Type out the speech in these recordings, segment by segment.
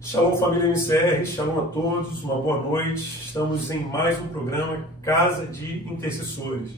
Shalom, família MCR, shalom a todos, uma boa noite. Estamos em mais um programa Casa de Intercessores.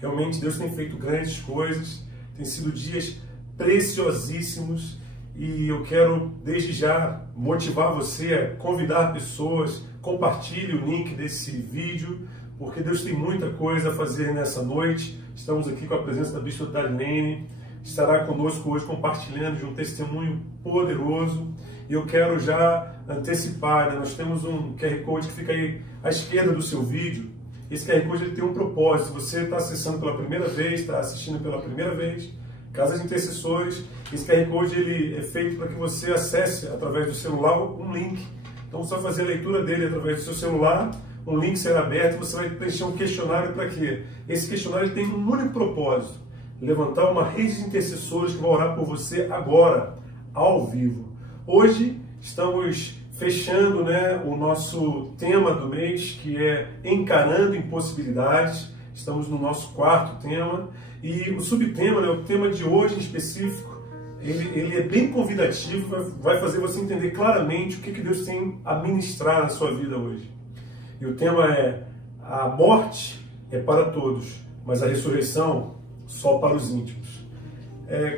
Realmente Deus tem feito grandes coisas, tem sido dias preciosíssimos e eu quero desde já motivar você a convidar pessoas, compartilhe o link desse vídeo, porque Deus tem muita coisa a fazer nessa noite. Estamos aqui com a presença da Bispa Darlene, estará conosco hoje compartilhando de um testemunho poderoso. E eu quero já antecipar, né? Nós temos um QR Code que fica aí à esquerda do seu vídeo. Esse QR Code ele tem um propósito. Se você está acessando pela primeira vez, está assistindo pela primeira vez, Casa de Intercessores, esse QR Code ele é feito para que você acesse através do celular um link. Então você vai fazer a leitura dele através do seu celular, um link será aberto, você vai preencher um questionário para quê? Esse questionário tem um único propósito: levantar uma rede de intercessores que vão orar por você agora, ao vivo. Hoje estamos fechando, né, o nosso tema do mês, que é Encarando Impossibilidades. Estamos no nosso quarto tema e o subtema, né, o tema de hoje em específico, ele é bem convidativo, vai fazer você entender claramente o que Deus tem a ministrar na sua vida hoje. E o tema é: a morte é para todos, mas a ressurreição só para os íntimos.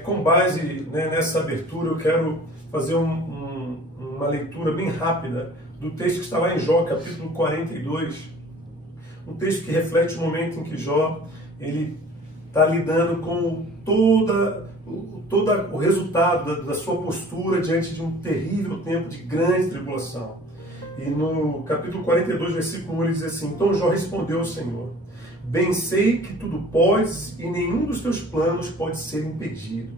Com base, né, nessa abertura, eu quero fazer uma leitura bem rápida do texto que está lá em Jó, capítulo 42. Um texto que reflete o momento em que Jó ele está lidando com todo o resultado da sua postura diante de um terrível tempo de grande tribulação. E no capítulo 42, versículo 1, ele diz assim: Então Jó respondeu ao Senhor: Bem sei que tudo podes e nenhum dos teus planos pode ser impedido.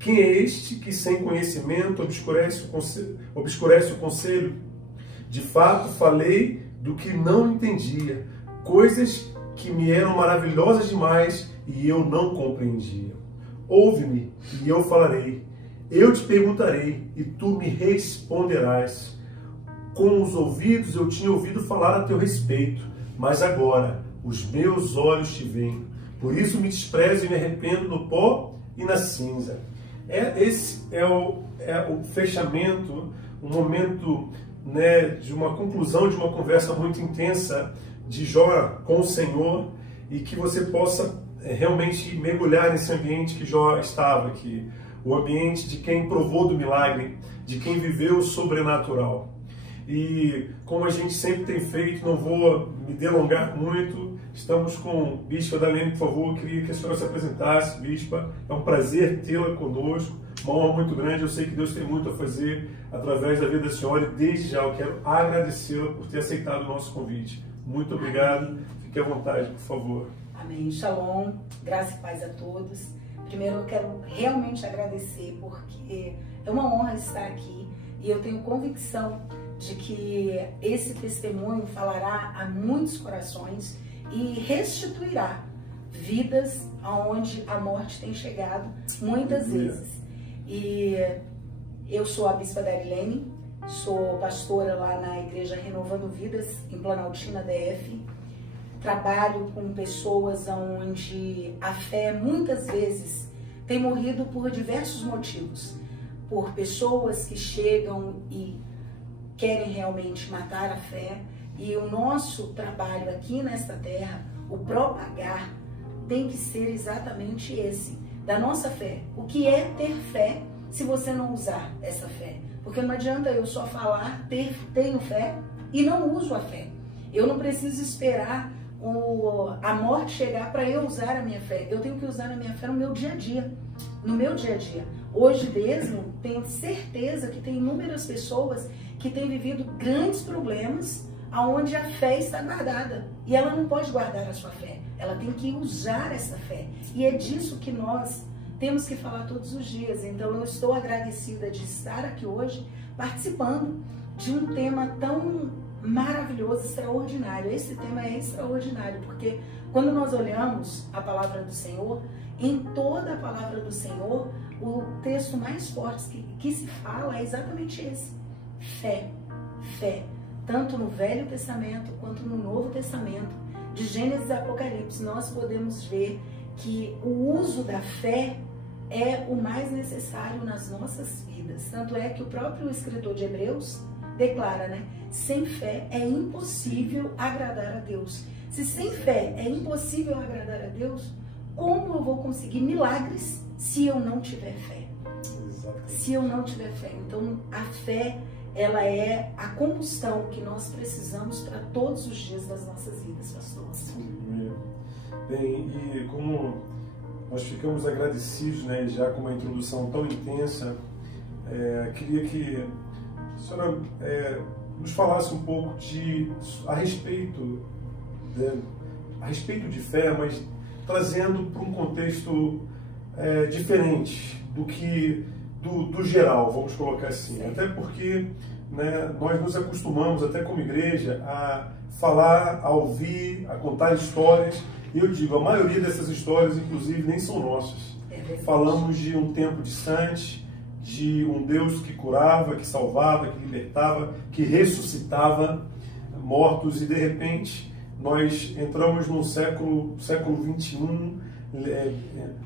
Quem é este que sem conhecimento obscurece o conselho? De fato, falei do que não entendia, coisas que me eram maravilhosas demais e eu não compreendia. Ouve-me e eu falarei, eu te perguntarei e tu me responderás. Com os ouvidos eu tinha ouvido falar a teu respeito, mas agora os meus olhos te veem. Por isso me desprezo e me arrependo no pó e na cinza. Esse é o fechamento, um momento, né, de uma conclusão de uma conversa muito intensa de Jó com o Senhor, e que você possa realmente mergulhar nesse ambiente que Jó estava aqui, o ambiente de quem provou do milagre, de quem viveu o sobrenatural. E como a gente sempre tem feito, não vou me delongar muito, estamos com Bispa Darlene, por favor, eu queria que a senhora se apresentasse, Bispa. É um prazer tê-la conosco, uma honra muito grande, eu sei que Deus tem muito a fazer através da vida da senhora e desde já eu quero agradecê-la por ter aceitado o nosso convite. Muito obrigado, fique à vontade, por favor. Amém. Shalom, graça e paz a todos. Primeiro eu quero realmente agradecer, porque é uma honra estar aqui e eu tenho convicção de que esse testemunho falará a muitos corações e restituirá vidas aonde a morte tem chegado muitas vezes. E eu sou a Bispa Darlene, sou pastora lá na Igreja Renovando Vidas, em Planaltina, DF. Trabalho com pessoas onde a fé muitas vezes tem morrido por diversos motivos. Por pessoas que chegam e querem realmente matar a fé, e o nosso trabalho aqui nesta terra, o propagar, tem que ser exatamente esse, da nossa fé. O que é ter fé se você não usar essa fé? Porque não adianta eu só falar, tenho fé, e não uso a fé. Eu não preciso esperar a morte chegar para eu usar a minha fé. Eu tenho que usar a minha fé no meu dia a dia. No meu dia a dia. Hoje mesmo, tenho certeza que tem inúmeras pessoas que têm vivido grandes problemas aonde a fé está guardada. E ela não pode guardar a sua fé. Ela tem que usar essa fé. E é disso que nós temos que falar todos os dias. Então eu estou agradecida de estar aqui hoje participando de um tema tão maravilhoso, extraordinário. Esse tema é extraordinário, porque quando nós olhamos a palavra do Senhor, em toda a palavra do Senhor, o texto mais forte que se fala é exatamente esse. fé. Fé. Tanto no Velho Testamento quanto no Novo Testamento, de Gênesis a Apocalipse, nós podemos ver que o uso da fé é o mais necessário nas nossas vidas. Tanto é que o próprio escritor de Hebreus declara, né? Sem fé é impossível agradar a Deus. Se sem fé é impossível agradar a Deus, como eu vou conseguir milagres se eu não tiver fé? Exatamente. Se eu não tiver fé. Então, a fé, ela é a combustão que nós precisamos para todos os dias das nossas vidas, pastor. Bem, e como nós ficamos agradecidos, né, já com uma introdução tão intensa, queria que a senhora nos falasse um pouco a respeito de fé, mas trazendo para um contexto diferente do geral, vamos colocar assim. Até porque, né, nós nos acostumamos, até como igreja, a falar, a ouvir, a contar histórias. E eu digo, a maioria dessas histórias, inclusive, nem são nossas. Falamos de um tempo distante, de um Deus que curava, que salvava, que libertava, que ressuscitava mortos, e de repente nós entramos no século XXI,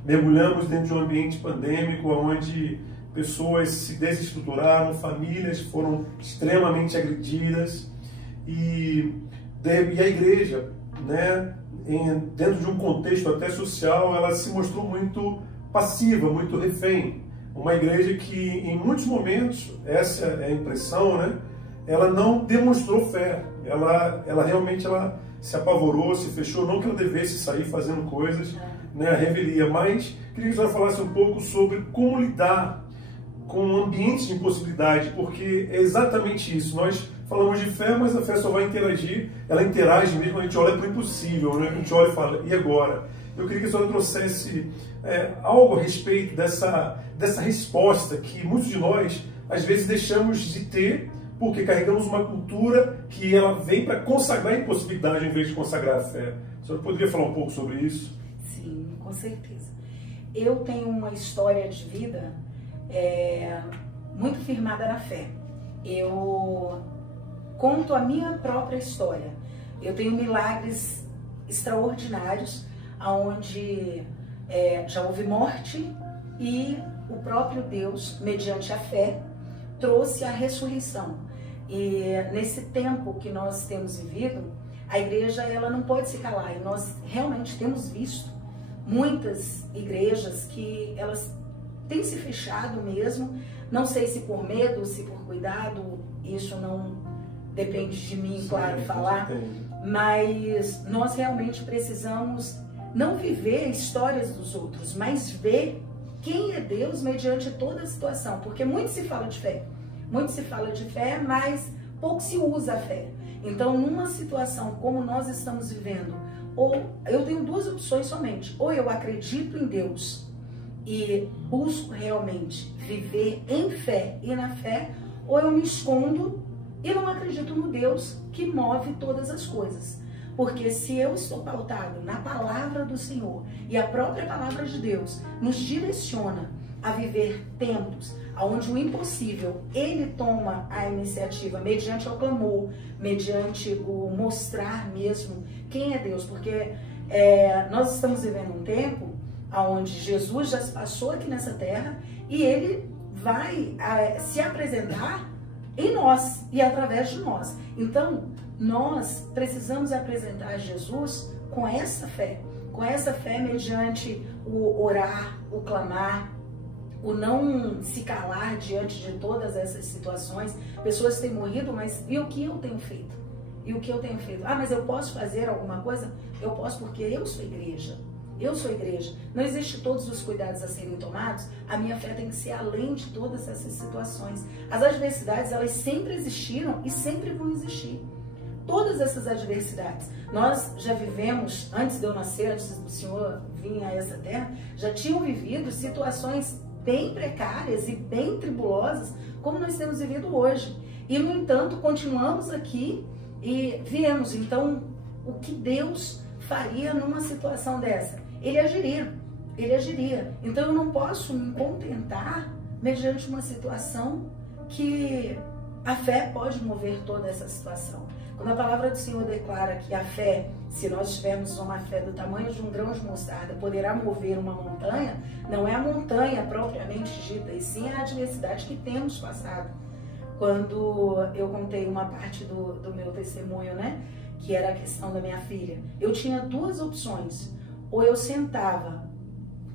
mergulhamos dentro de um ambiente pandêmico, onde pessoas se desestruturaram, famílias foram extremamente agredidas, e a igreja, né, dentro de um contexto até social, ela se mostrou muito passiva, muito refém. Uma igreja que, em muitos momentos, essa é a impressão, né, ela não demonstrou fé. Ela realmente se apavorou, se fechou, não que ela devesse sair fazendo coisas, né, a revelia, mas queria que você falasse um pouco sobre como lidar com ambientes de impossibilidade, porque é exatamente isso. Nós falamos de fé, mas a fé só vai interagir, ela interage mesmo quando a gente olha para o impossível, né? A gente olha e fala, e agora? Eu queria que a senhora trouxesse algo a respeito dessa resposta que muitos de nós, às vezes, deixamos de ter, porque carregamos uma cultura que ela vem para consagrar a impossibilidade em vez de consagrar a fé. A senhora poderia falar um pouco sobre isso? Sim, com certeza. Eu tenho uma história de vida muito firmada na fé. Eu conto a minha própria história. Eu tenho milagres extraordinários, onde já houve morte e o próprio Deus, mediante a fé, trouxe a ressurreição. E nesse tempo que nós temos vivido, a igreja ela não pode se calar. E nós realmente temos visto muitas igrejas que elas têm se fechado mesmo. Não sei se por medo, se por cuidado, isso não depende de mim, claro, falar. Mas nós realmente precisamos não viver histórias dos outros, mas ver quem é Deus mediante toda a situação. Porque muito se fala de fé. Muito se fala de fé, mas pouco se usa a fé. Então, numa situação como nós estamos vivendo, ou eu tenho duas opções somente. Ou eu acredito em Deus e busco realmente viver em fé e na fé, ou eu me escondo e não acredito no Deus que move todas as coisas. Porque se eu estou pautado na palavra do Senhor e a própria palavra de Deus nos direciona a viver tempos onde o impossível, ele toma a iniciativa mediante o clamor, mediante o mostrar mesmo quem é Deus, porque nós estamos vivendo um tempo onde Jesus já passou aqui nessa terra e ele vai se apresentar em nós e através de nós. Então, nós precisamos apresentar Jesus com essa fé mediante o orar, o clamar, o não se calar diante de todas essas situações. Pessoas têm morrido, mas e o que eu tenho feito? E o que eu tenho feito? Ah, mas eu posso fazer alguma coisa? Eu posso porque eu sou igreja. Eu sou igreja. Não existe todos os cuidados a serem tomados. A minha fé tem que ser além de todas essas situações. As adversidades, elas sempre existiram e sempre vão existir. Todas essas adversidades. Nós já vivemos, antes de eu nascer, antes do Senhor vir a essa terra, já tinham vivido situações bem precárias e bem tribulosas, como nós temos vivido hoje. E, no entanto, continuamos aqui e viemos. Então, o que Deus faria numa situação dessa? Ele agiria. Ele agiria. Então, eu não posso me contentar mediante uma situação que A fé pode mover toda essa situação. Quando a palavra do Senhor declara que a fé, se nós tivermos uma fé do tamanho de um grão de mostarda, poderá mover uma montanha, não é a montanha propriamente dita, e sim a adversidade que temos passado. Quando eu contei uma parte do meu testemunho, né, que era a questão da minha filha, eu tinha duas opções. Ou eu sentava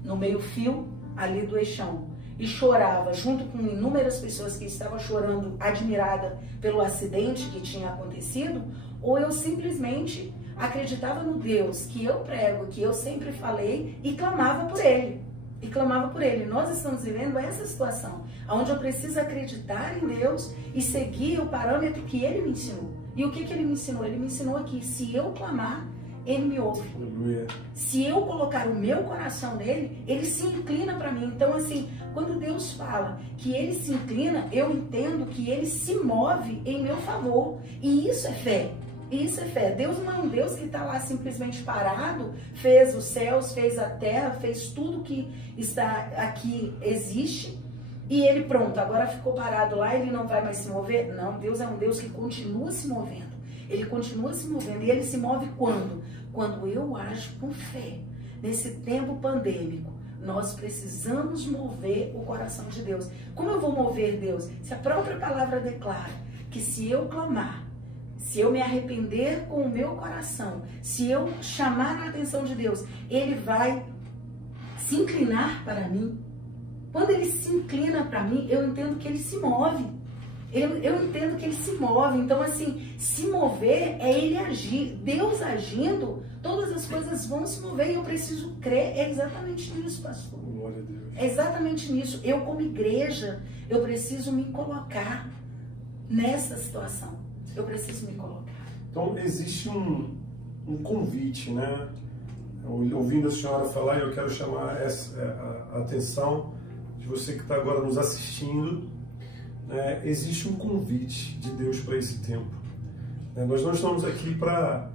no meio-fio ali do eixão e chorava junto com inúmeras pessoas que estavam chorando admirada pelo acidente que tinha acontecido, ou eu simplesmente acreditava no Deus que eu prego, que eu sempre falei, e clamava por Ele. E clamava por Ele. Nós estamos vivendo essa situação, onde eu preciso acreditar em Deus e seguir o parâmetro que Ele me ensinou. E o que Ele me ensinou? Ele me ensinou que se eu clamar, Ele me ouve. Se eu colocar o meu coração nele, Ele se inclina para mim. Então, assim, quando Deus fala que Ele se inclina, eu entendo que Ele se move em meu favor. E isso é fé. Isso é fé. Deus não é um Deus que está lá simplesmente parado, fez os céus, fez a terra, fez tudo que está aqui, existe, e Ele pronto, agora ficou parado lá, Ele não vai mais se mover? Não, Deus é um Deus que continua se movendo. Ele continua se movendo. E Ele se move quando? Quando eu ajo com fé. Nesse tempo pandêmico, nós precisamos mover o coração de Deus. Como eu vou mover Deus? Se a própria palavra declara que se eu clamar, se eu me arrepender com o meu coração, se eu chamar a atenção de Deus, Ele vai se inclinar para mim. Quando Ele se inclina para mim, eu entendo que Ele se move. Eu entendo que Ele se move. Então, assim, se mover é Ele agir. Deus agindo, todas as coisas vão se mover e eu preciso crer. É exatamente nisso, pastor. Glória a Deus. É exatamente nisso. Eu, como igreja, eu preciso me colocar nessa situação. Eu preciso me colocar. Então, existe um convite, né? Ouvindo a senhora falar, eu quero chamar a atenção de você que está agora nos assistindo. Existe um convite de Deus para esse tempo. Nós não estamos aqui para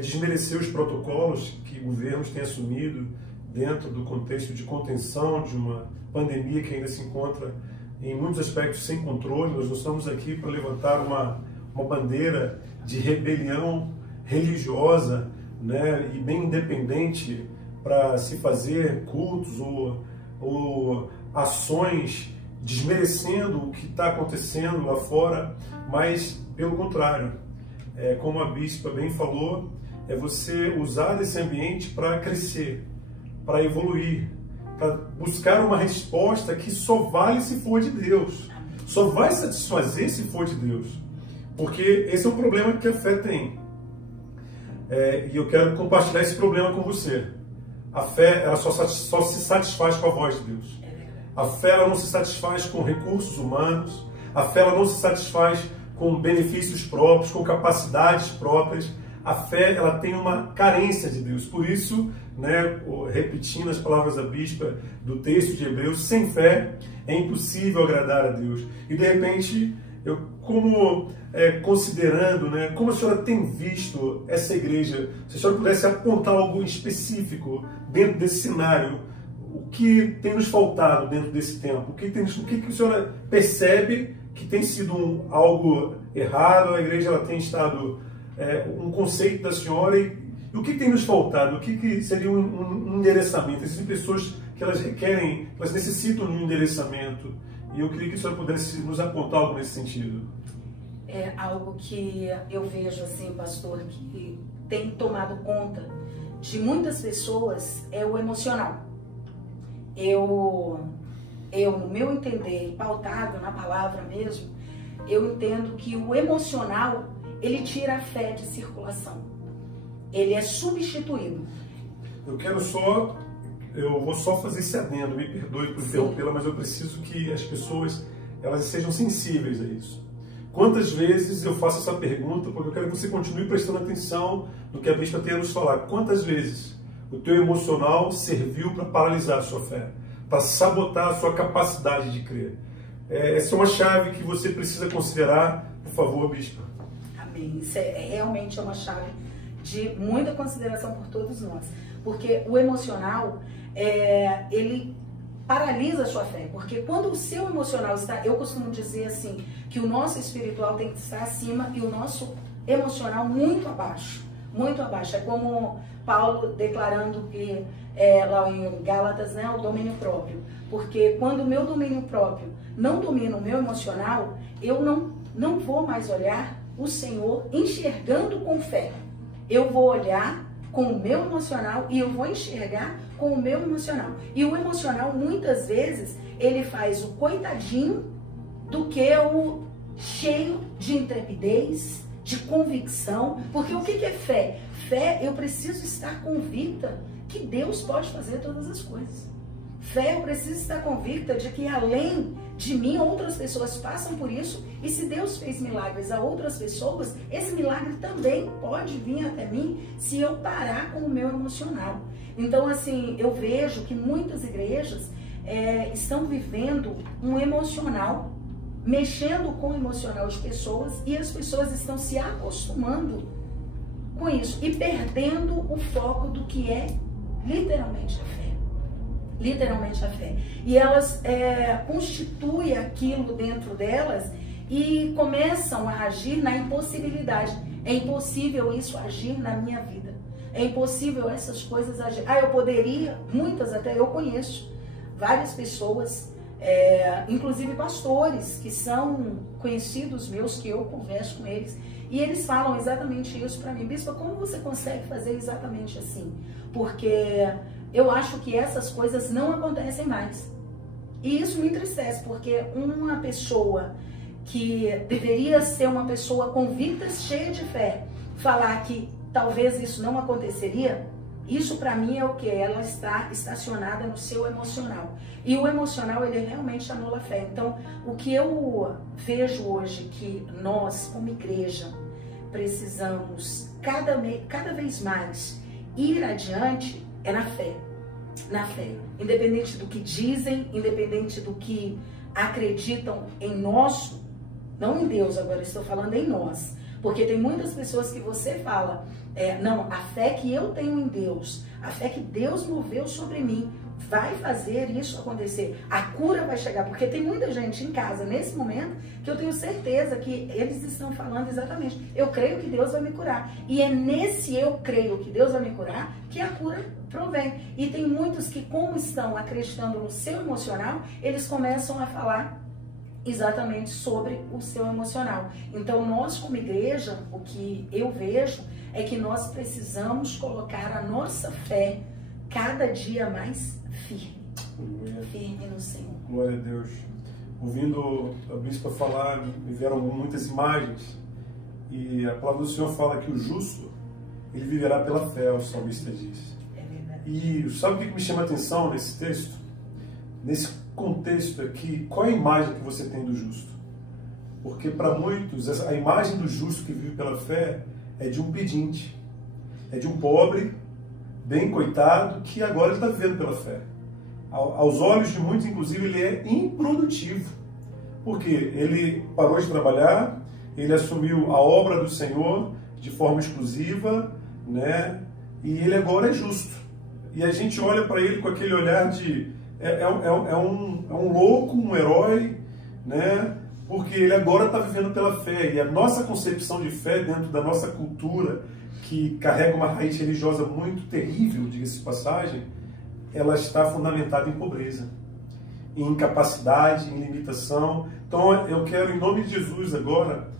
desmerecer os protocolos que governos têm assumido dentro do contexto de contenção de uma pandemia que ainda se encontra em muitos aspectos sem controle. Nós não estamos aqui para levantar uma bandeira de rebelião religiosa, né, e bem independente para se fazer cultos ou ações desmerecendo o que está acontecendo lá fora, mas pelo contrário, como a bispa bem falou, é você usar esse ambiente para crescer, para evoluir, para buscar uma resposta que só vale se for de Deus, só vai satisfazer se for de Deus. Porque esse é o problema que a fé tem. E eu quero compartilhar esse problema com você. A fé, ela só se satisfaz com a voz de Deus. A fé, ela não se satisfaz com recursos humanos. A fé, ela não se satisfaz com benefícios próprios, com capacidades próprias. A fé, ela tem uma carência de Deus. Por isso, né, repetindo as palavras da bispa do texto de Hebreus, sem fé é impossível agradar a Deus. E de repente, considerando, né, como a senhora tem visto essa igreja, se a senhora pudesse apontar algo específico dentro desse cenário, o que tem nos faltado dentro desse tempo? O que a senhora percebe que tem sido algo errado? A igreja ela tem estado um conceito da senhora e o que tem nos faltado? O que seria um endereçamento? Existem pessoas que elas necessitam de um endereçamento. E eu queria que a senhora pudesse nos apontar algo nesse sentido. É algo que eu vejo, assim, pastor, que tem tomado conta de muitas pessoas, é o emocional. Eu, no meu entender, pautado na palavra mesmo, eu entendo que o emocional, ele tira a fé de circulação. Ele é substituído. Eu vou só fazer esse adendo, me perdoe por interrompê-la, mas eu preciso que as pessoas elas sejam sensíveis a isso. Quantas vezes eu faço essa pergunta, porque eu quero que você continue prestando atenção no que a bispa tem a nos falar. Quantas vezes o teu emocional serviu para paralisar a sua fé, para sabotar a sua capacidade de crer? Essa é uma chave que você precisa considerar, por favor, bispa. Amém. Isso realmente é uma chave de muita consideração por todos nós. Porque o emocional, ele paralisa a sua fé, porque quando o seu emocional está, eu costumo dizer assim, que o nosso espiritual tem que estar acima e o nosso emocional muito abaixo, muito abaixo. É como Paulo declarando que lá em Gálatas, né, o domínio próprio, porque quando o meu domínio próprio não domina o meu emocional, eu não vou mais olhar o Senhor enxergando com fé. Eu vou olhar com o meu emocional e eu vou enxergar com o meu emocional. E o emocional, muitas vezes, ele faz o coitadinho do que o cheio de intrepidez, de convicção. Porque o que é fé? Fé, eu preciso estar convicta que Deus pode fazer todas as coisas. Fé, eu preciso estar convicta de que além de mim, outras pessoas passam por isso. E se Deus fez milagres a outras pessoas, esse milagre também pode vir até mim se eu parar com o meu emocional. Então, assim, eu vejo que muitas igrejas estão vivendo um emocional, mexendo com o emocional de pessoas, e as pessoas estão se acostumando com isso e perdendo o foco do que é literalmente a fé. Literalmente a fé. E elas constituem aquilo dentro delas e começam a agir na impossibilidade. É impossível isso agir na minha vida. É impossível essas coisas agir. Eu poderia, muitas até eu conheço, várias pessoas, inclusive pastores, que são conhecidos meus, que eu converso com eles, e eles falam exatamente isso para mim. Bispa, como você consegue fazer exatamente assim? Porque eu acho que essas coisas não acontecem mais. E isso me entristece, porque uma pessoa que deveria ser uma pessoa convicta, cheia de fé, falar que talvez isso não aconteceria, isso para mim é o que? Ela está estacionada no seu emocional. E o emocional, ele realmente anula a fé. Então, o que eu vejo hoje que nós, como igreja, precisamos cada vez mais ir adiante é na fé. Na fé. Independente do que dizem, independente do que acreditam em nós, não em Deus, agora estou falando em nós. Porque tem muitas pessoas que você fala, não, a fé que eu tenho em Deus, a fé que Deus moveu sobre mim, vai fazer isso acontecer. A cura vai chegar, porque tem muita gente em casa nesse momento que eu tenho certeza que eles estão falando exatamente, eu creio que Deus vai me curar. E é nesse eu creio que Deus vai me curar que a cura provém. E tem muitos que, como estão acreditando no seu emocional, eles começam a falar exatamente sobre o seu emocional. Então nós, como igreja, o que eu vejo é que nós precisamos colocar a nossa fé cada dia mais firme. Firme no Senhor. Glória a Deus. Ouvindo a bispa falar, me vieram muitas imagens, e a palavra do Senhor fala que o justo, ele viverá pela fé, o salmista diz. É verdade. E sabe o que me chama a atenção nesse texto? Nesse contexto aqui, qual é a imagem que você tem do justo? Porque para muitos, a imagem do justo que vive pela fé é de um pedinte, é de um pobre, bem coitado, que agora está vivendo pela fé. Aos olhos de muitos, inclusive, ele é improdutivo. Porque ele parou de trabalhar, ele assumiu a obra do Senhor de forma exclusiva, né? E ele agora é justo. E a gente olha para ele com aquele olhar de... É um louco, um herói, né? Porque ele agora está vivendo pela fé. E a nossa concepção de fé dentro da nossa cultura, que carrega uma raiz religiosa muito terrível, diga-se de passagem, ela está fundamentada em pobreza, em incapacidade, em limitação. Então eu quero, em nome de Jesus agora,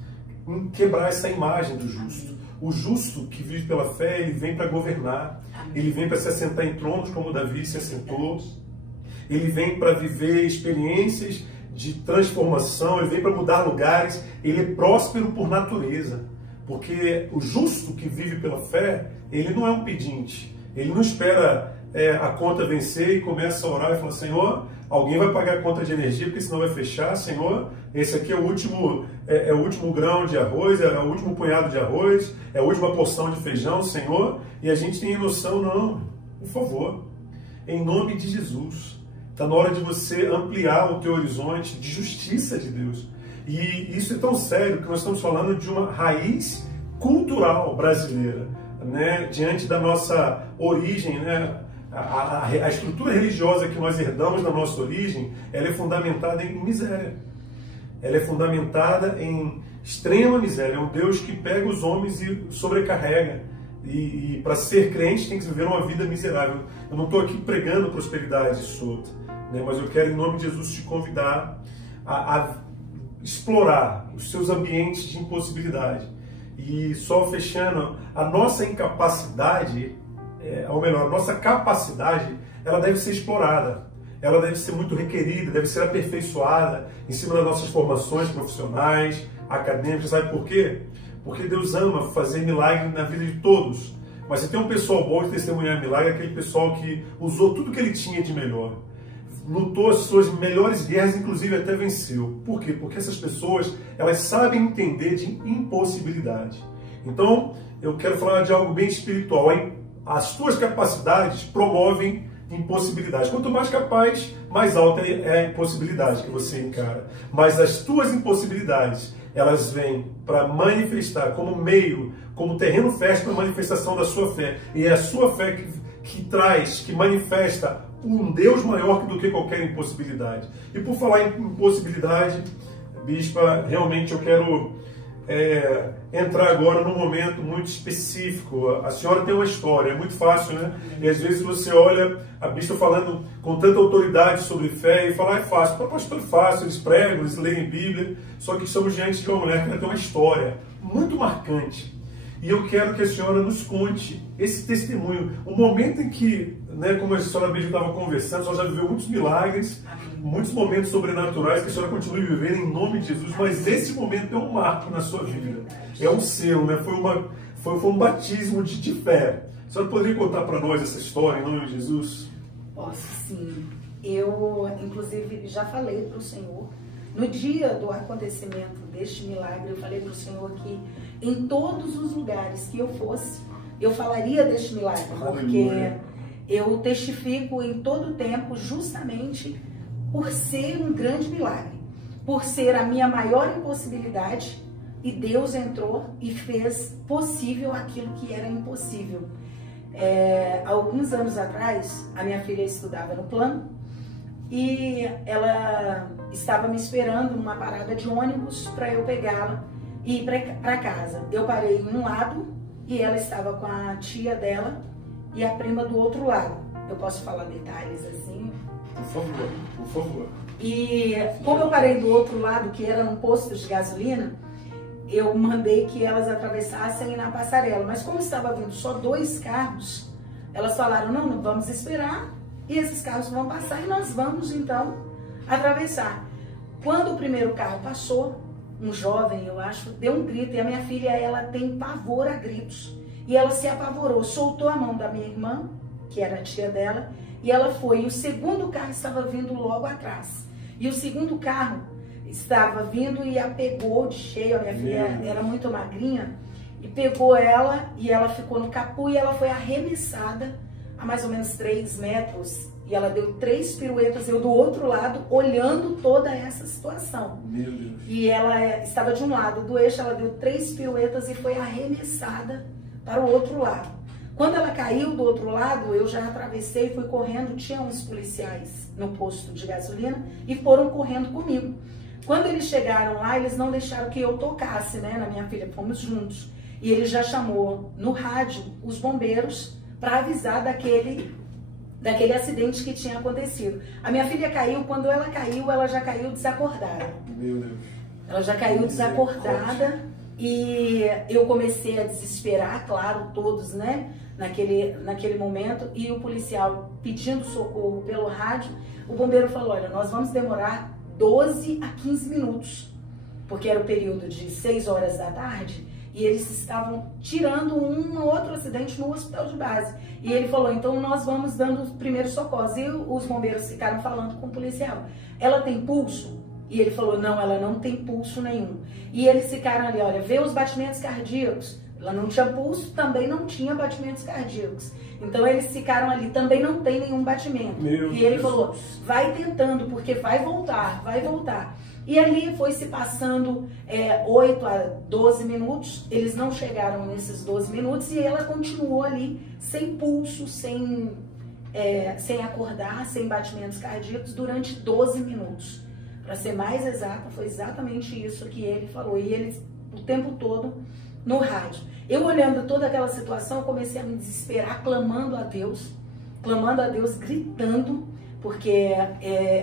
quebrar essa imagem do justo. O justo que vive pela fé, ele vem para governar, ele vem para se assentar em tronos como Davi se assentou, ele vem para viver experiências de transformação, ele vem para mudar lugares, ele é próspero por natureza. Porque o justo que vive pela fé, ele não é um pedinte, ele não espera a conta vencer e começa a orar e fala, Senhor, alguém vai pagar a conta de energia, porque senão vai fechar, Senhor, esse aqui é o último grão de arroz, é o último punhado de arroz, é a última porção de feijão, Senhor, e a gente tem noção, não, por favor, em nome de Jesus, está na hora de você ampliar o teu horizonte de justiça de Deus. E isso é tão sério que nós estamos falando de uma raiz cultural brasileira, né? Diante da nossa origem, né? a estrutura religiosa que nós herdamos da nossa origem, ela é fundamentada em miséria. Ela é fundamentada em extrema miséria. É um Deus que pega os homens e sobrecarrega. E para ser crente tem que viver uma vida miserável. Eu não estou aqui pregando prosperidade solta, né? Mas eu quero, em nome de Jesus, te convidar a explorar os seus ambientes de impossibilidade. E só fechando, a nossa incapacidade, ou melhor, a nossa capacidade, ela deve ser explorada. Ela deve ser muito requerida, deve ser aperfeiçoada em cima das nossas formações profissionais, acadêmicas. Sabe por quê? Porque Deus ama fazer milagre na vida de todos. Mas se tem um pessoal bom de testemunhar milagre, é aquele pessoal que usou tudo que ele tinha de melhor. Lutou as suas melhores guerras, inclusive até venceu. Por quê? Porque essas pessoas, elas sabem entender de impossibilidade. Então, eu quero falar de algo bem espiritual, hein? As tuas capacidades promovem impossibilidade. Quanto mais capaz, mais alta é a impossibilidade que você encara. Mas as tuas impossibilidades, elas vêm para manifestar como meio, como terreno fértil para a manifestação da sua fé. E é a sua fé que traz, que manifesta um Deus maior do que qualquer impossibilidade. E por falar em impossibilidade, Bispa, realmente eu quero entrar agora num momento muito específico. A senhora tem uma história, é muito fácil, né? E às vezes você olha a Bispa falando com tanta autoridade sobre fé e fala, é fácil. Para pastor é fácil, eles pregam, eles leem Bíblia, só que estamos diante de uma mulher que tem uma história muito marcante. E eu quero que a senhora nos conte esse testemunho, o momento em que, né, como a senhora Bíblia estava conversando, a senhora já viveu muitos milagres, muitos momentos sobrenaturais que a senhora continue vivendo em nome de Jesus, mas esse momento é um marco na sua vida, é um selo, né? Foi um batismo de fé. A senhora poderia contar para nós essa história em nome de Jesus? Posso sim. Eu, inclusive, já falei para o Senhor, no dia do acontecimento deste milagre, eu falei para o Senhor que em todos os lugares que eu fosse, eu falaria deste milagre, porque eu testifico em todo tempo justamente por ser um grande milagre, por ser a minha maior impossibilidade, e Deus entrou e fez possível aquilo que era impossível. Alguns anos atrás, a minha filha estudava no plano e ela estava me esperando numa parada de ônibus para eu pegá-la e ir para casa. Eu parei em um lado e ela estava com a tia dela e a prima do outro lado. Eu posso falar detalhes assim? Por favor, por favor. E como eu parei do outro lado, que era num posto de gasolina, eu mandei que elas atravessassem na passarela. Mas como estava vindo só 2 carros, elas falaram, não, vamos esperar e esses carros vão passar e nós vamos então atravessar. Quando o primeiro carro passou, um jovem, eu acho, deu um grito, e a minha filha, ela tem pavor a gritos. E ela se apavorou, soltou a mão da minha irmã, que era a tia dela, e ela foi. E o segundo carro estava vindo logo atrás. E o segundo carro estava vindo e a pegou de cheio. A minha filha era muito magrinha, e pegou ela, e ela ficou no capô, e ela foi arremessada a mais ou menos 3 metros. E ela deu 3 piruetas, eu do outro lado, olhando toda essa situação. Meu Deus. E ela estava de um lado do eixo, ela deu 3 piruetas e foi arremessada para o outro lado. Quando ela caiu do outro lado, eu já atravessei e fui correndo. Tinha uns policiais no posto de gasolina e foram correndo comigo. Quando eles chegaram lá, eles não deixaram que eu tocasse, né, na minha filha, fomos juntos. E ele já chamou no rádio os bombeiros para avisar daquele acidente que tinha acontecido. A minha filha caiu, quando ela caiu, ela já caiu desacordada. Meu Deus. Ela já caiu desacordada e eu comecei a desesperar, claro, todos, né, naquele momento, e o policial pedindo socorro pelo rádio. O bombeiro falou, olha, nós vamos demorar 12 a 15 minutos, porque era o período de 6 horas da tarde, e eles estavam tirando um outro acidente no hospital de base. E ele falou, então nós vamos dando os primeiros socorros. E os bombeiros ficaram falando com o policial, ela tem pulso? E ele falou, não, ela não tem pulso nenhum. E eles ficaram ali, olha, vê os batimentos cardíacos. Ela não tinha pulso, também não tinha batimentos cardíacos. Então eles ficaram ali, também não tem nenhum batimento. E ele falou, vai tentando, porque vai voltar, vai voltar. E ali foi se passando 8 a 12 minutos, eles não chegaram nesses 12 minutos e ela continuou ali sem pulso, sem sem acordar, sem batimentos cardíacos, durante 12 minutos. Para ser mais exata, foi exatamente isso que ele falou. E ele, o tempo todo, no rádio. Eu olhando toda aquela situação, eu comecei a me desesperar, clamando a Deus, gritando, porque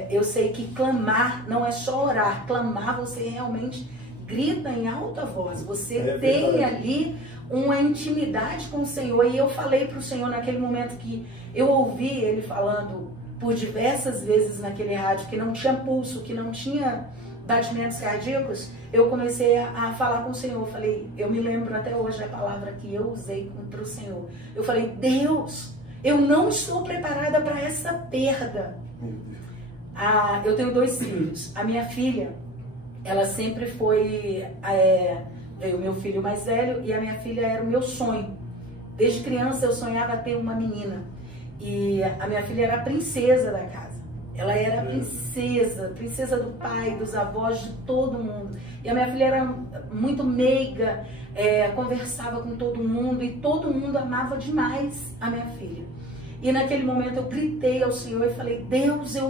eu sei que clamar não é só orar. Clamar, você realmente grita em alta voz. Você tem ali uma intimidade com o Senhor. E eu falei para o Senhor naquele momento que eu ouvi ele falando por diversas vezes naquele rádio que não tinha pulso, que não tinha batimentos cardíacos. Eu comecei a falar com o Senhor. Eu falei, eu me lembro até hoje a palavra que eu usei para o Senhor. Eu falei, Deus, eu não estou preparada para essa perda. Eu tenho 2 filhos. A minha filha, ela sempre foi o meu filho mais velho, e a minha filha era o meu sonho. Desde criança eu sonhava ter uma menina. E a minha filha era a princesa da casa. Ela era a princesa do pai, dos avós, de todo mundo. E a minha filha era muito meiga, conversava com todo mundo, e todo mundo amava demais a minha filha. E naquele momento eu gritei ao Senhor e falei, Deus, eu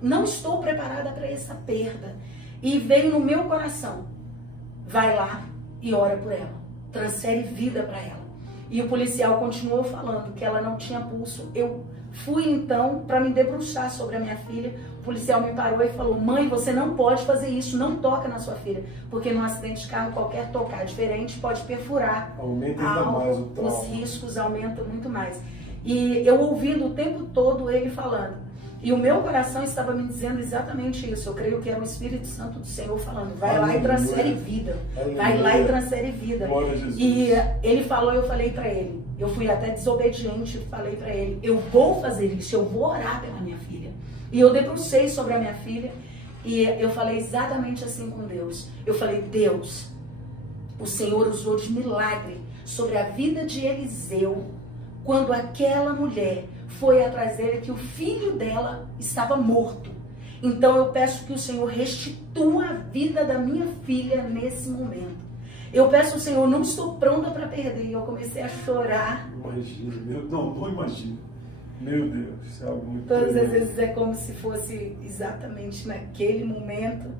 não estou preparada para essa perda. E veio no meu coração, vai lá e ora por ela, transfere vida para ela. E o policial continuou falando que ela não tinha pulso. Eu fui então para me debruçar sobre a minha filha. O policial me parou e falou, mãe, você não pode fazer isso, não toca na sua filha, porque num acidente de carro qualquer tocar diferente pode perfurar. Aumenta ainda mais o trauma. Os riscos aumentam muito mais. E eu ouvindo o tempo todo ele falando. E o meu coração estava me dizendo exatamente isso. Eu creio que era o Espírito Santo do Senhor falando, vai lá e transfere vida. Vai lá e transfere vida. E ele falou, eu falei para ele, eu fui até desobediente, falei para ele, eu vou fazer isso, eu vou orar pela minha filha. E eu debrucei sobre a minha filha e eu falei exatamente assim com Deus. Eu falei, Deus, o Senhor usou de milagre sobre a vida de Eliseu, quando aquela mulher foi atrás dele, que o filho dela estava morto. Então eu peço que o Senhor restitua a vida da minha filha nesse momento. Eu peço ao Senhor, não estou pronta para perder. E eu comecei a chorar. Imagina, não imagino. Meu Deus, isso é algo muito Todas tremendo. as vezes é como se fosse exatamente naquele momento.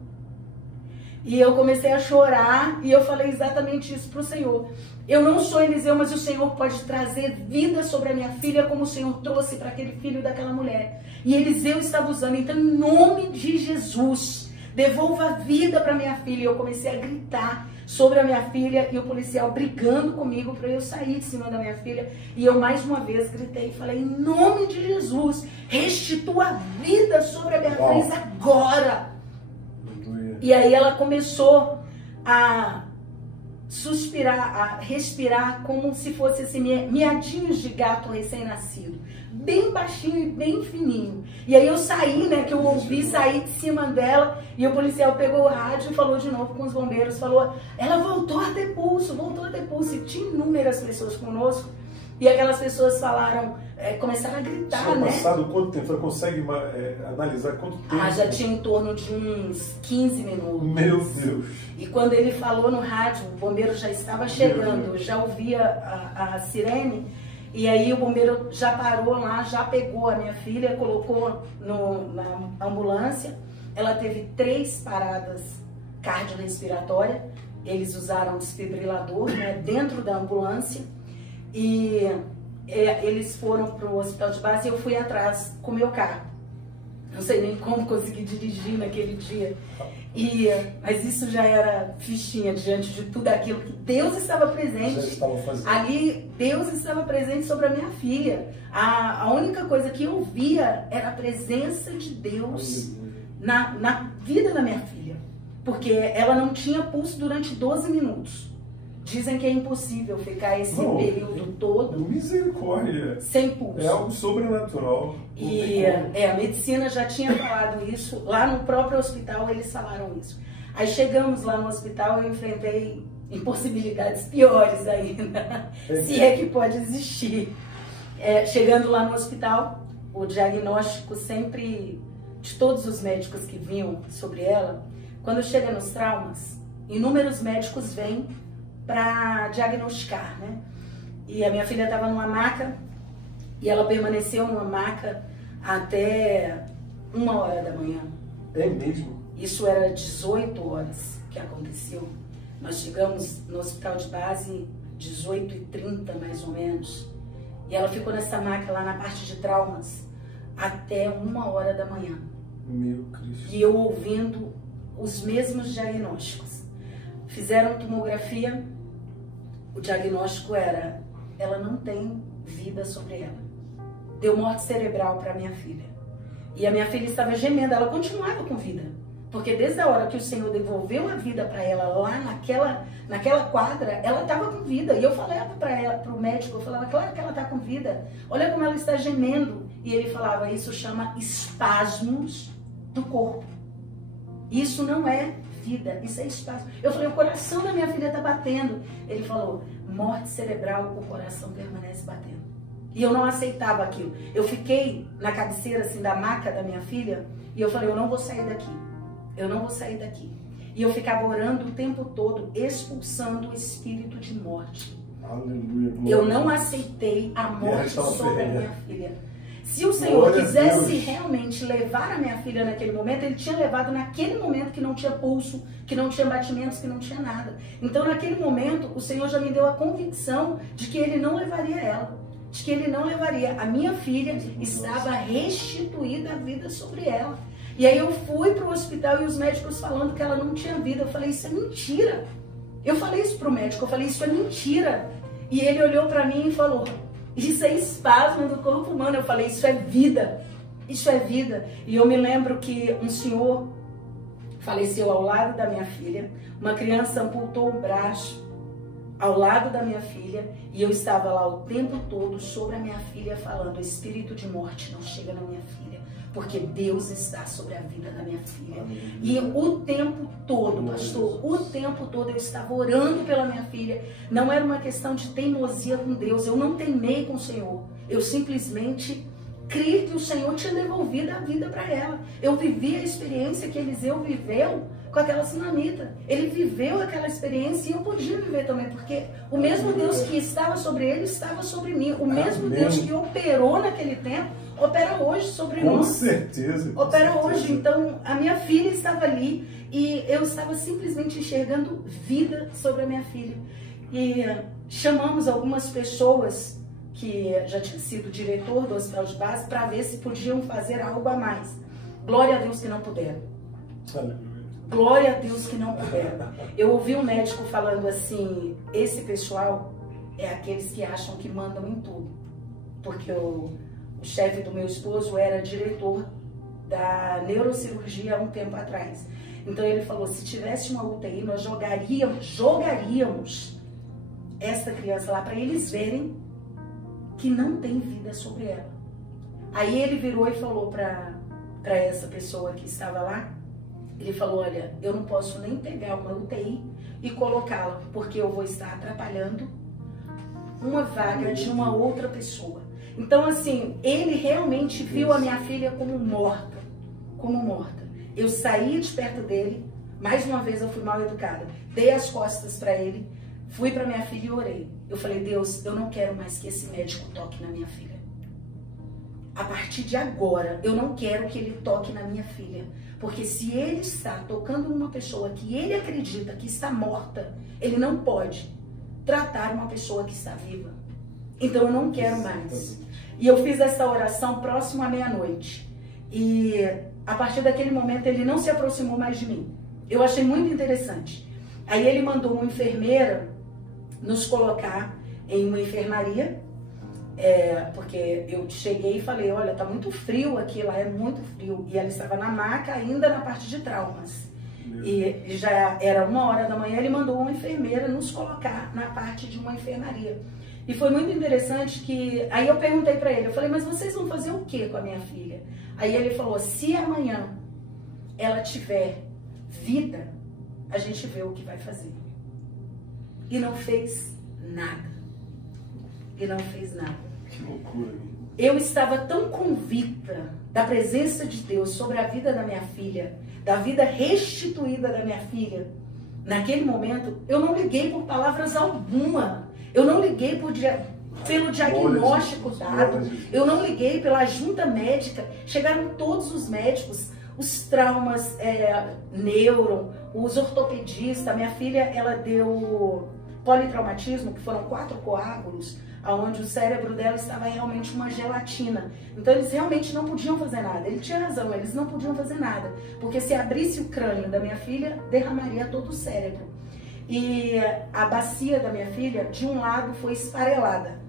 E eu comecei a chorar e eu falei exatamente isso para o Senhor. Eu não sou Eliseu, mas o Senhor pode trazer vida sobre a minha filha como o Senhor trouxe para aquele filho daquela mulher. E Eliseu estava usando. Então, em nome de Jesus, devolva a vida para minha filha. E eu comecei a gritar sobre a minha filha e o policial brigando comigo para eu sair de cima da minha filha. E eu mais uma vez gritei e falei, em nome de Jesus, restitua a vida sobre a minha filha agora. E aí ela começou a suspirar, a respirar como se fosse assim, miadinhos de gato recém-nascido, bem baixinho e bem fininho. E aí eu saí, né, que eu ouvi, saí de cima dela, e o policial pegou o rádio e falou de novo com os bombeiros, falou, ela voltou a ter pulso, e tinha inúmeras pessoas conosco, e aquelas pessoas falaram, começaram a gritar, né? Passado quanto tempo? Você consegue analisar quanto tempo? Já tinha em torno de uns 15 minutos. Meu Deus! E quando ele falou no rádio, o bombeiro já estava chegando, eu já ouvia a sirene, e aí o bombeiro já parou lá, já pegou a minha filha, colocou na ambulância. Ela teve 3 paradas cardiorrespiratórias, eles usaram desfibrilador, né, dentro da ambulância, e eles foram para o hospital de base e eu fui atrás com o meu carro. Não sei nem como consegui dirigir naquele dia. Mas isso já era fichinha diante de tudo aquilo que Deus estava presente. Já estava fazendo. Ali Deus estava presente sobre a minha filha. A única coisa que eu via era a presença de Deus na vida da minha filha. Porque ela não tinha pulso durante 12 minutos. Dizem que é impossível ficar esse período todo misericórdia, sem pulso. É algo sobrenatural. E a medicina já tinha falado isso. Lá no próprio hospital eles falaram isso. Aí chegamos lá no hospital, eu enfrentei impossibilidades piores ainda. Se é que pode existir. Chegando lá no hospital, o diagnóstico sempre, de todos os médicos que vinham sobre ela, quando chega nos traumas, inúmeros médicos vêm para diagnosticar, né? E a minha filha estava numa maca E ela permaneceu numa maca até 1h da manhã. É mesmo? Isso era 18 horas que aconteceu. Nós chegamos no hospital de base 18h30, mais ou menos. E ela ficou nessa maca lá na parte de traumas até 1h da manhã. Meu Cristo. E eu ouvindo os mesmos diagnósticos. Fizeram tomografia, o diagnóstico era: ela não tem vida sobre ela. Deu morte cerebral para minha filha. E a minha filha estava gemendo, ela continuava com vida. Porque desde a hora que o Senhor devolveu a vida para ela lá naquela quadra, ela estava com vida. E eu falava para o médico, eu falava: claro que ela está com vida. Olha como ela está gemendo. E ele falava: isso chama espasmos do corpo. Isso não é vida, isso é espasmo. Eu falei: o coração da minha filha está batendo. Ele falou: morte cerebral, o coração permanece batendo. E eu não aceitava aquilo. Eu fiquei na cabeceira assim da maca da minha filha e eu falei: eu não vou sair daqui. Eu não vou sair daqui. E eu ficava orando o tempo todo, expulsando o espírito de morte. Aleluia. Eu não aceitei a morte sobre a minha filha. Se o Senhor quisesse realmente levar a minha filha naquele momento, Ele tinha levado naquele momento que não tinha pulso, que não tinha batimentos, que não tinha nada. Então, naquele momento, o Senhor já me deu a convicção de que Ele não levaria ela. De que Ele não levaria. A minha filha estava restituída a vida sobre ela. E aí eu fui para o hospital e os médicos falando que ela não tinha vida. Eu falei: isso é mentira. Eu falei isso para o médico, eu falei: isso é mentira. E ele olhou para mim e falou: isso é espasmo do corpo humano. Eu falei: isso é vida. Isso é vida. E eu me lembro que um senhor faleceu ao lado da minha filha. Uma criança amputou o braço ao lado da minha filha. E eu estava lá o tempo todo sobre a minha filha falando: o espírito de morte não chega na minha filha. Porque Deus está sobre a vida da minha filha. E o tempo todo, pastor, o tempo todo eu estava orando pela minha filha. Não era uma questão de teimosia com Deus. Eu não teimei com o Senhor. Eu simplesmente criei que o Senhor tinha devolvido a vida para ela. Eu vivi a experiência que Eliseu viveu com aquela sunamita. Ele viveu aquela experiência e eu podia viver também. Porque o mesmo Deus que estava sobre ele estava sobre mim. O mesmo Deus que operou naquele tempo opera hoje sobre nós. Com certeza. Opera hoje. Então, a minha filha estava ali e eu estava simplesmente enxergando vida sobre a minha filha. E chamamos algumas pessoas que já tinham sido diretor do hospital de base para ver se podiam fazer algo a mais. Glória a Deus que não puderam. Glória a Deus que não puderam. Eu ouvi um médico falando assim: esse pessoal é aqueles que acham que mandam em tudo. Porque o chefe do meu esposo era diretor da neurocirurgia há um tempo atrás. Então ele falou: se tivesse uma UTI, nós jogaríamos essa criança lá para eles verem que não tem vida sobre ela. Aí ele virou e falou para essa pessoa que estava lá, ele falou: olha, eu não posso nem pegar uma UTI e colocá-la, porque eu vou estar atrapalhando uma vaga de uma outra pessoa. Então, assim, ele realmente viu a minha filha como morta. Como morta. Eu saí de perto dele, mais uma vez eu fui mal educada, dei as costas para ele, fui para minha filha e orei. Eu falei: Deus, eu não quero mais que esse médico toque na minha filha. A partir de agora, eu não quero que ele toque na minha filha. Porque se ele está tocando numa pessoa que ele acredita que está morta, ele não pode tratar uma pessoa que está viva. Então eu não quero mais. E eu fiz essa oração próximo à meia-noite. E a partir daquele momento ele não se aproximou mais de mim. Eu achei muito interessante. Aí ele mandou uma enfermeira nos colocar em uma enfermaria. Porque eu cheguei e falei: olha, tá muito frio aqui, lá é muito frio. E ela estava na maca ainda na parte de traumas. E já era 1h da manhã, ele mandou uma enfermeira nos colocar na parte de uma enfermaria. E foi muito interessante que... Aí eu perguntei para ele, eu falei: mas vocês vão fazer o que com a minha filha? Aí ele falou: se amanhã ela tiver vida, a gente vê o que vai fazer. E não fez nada. E não fez nada. Que loucura. Eu estava tão convicta da presença de Deus sobre a vida da minha filha, da vida restituída da minha filha. Naquele momento, eu não liguei por palavras alguma. Eu não liguei por pelo diagnóstico dado. Eu não liguei pela junta médica. Chegaram todos os médicos, os traumas, neuro, os ortopedistas. Minha filha, ela deu politraumatismo, que foram 4 coágulos, onde o cérebro dela estava realmente uma gelatina. Então eles realmente não podiam fazer nada. Ele tinha razão, eles não podiam fazer nada. Porque se abrisse o crânio da minha filha, derramaria todo o cérebro. E a bacia da minha filha, de um lado, foi esfarelada.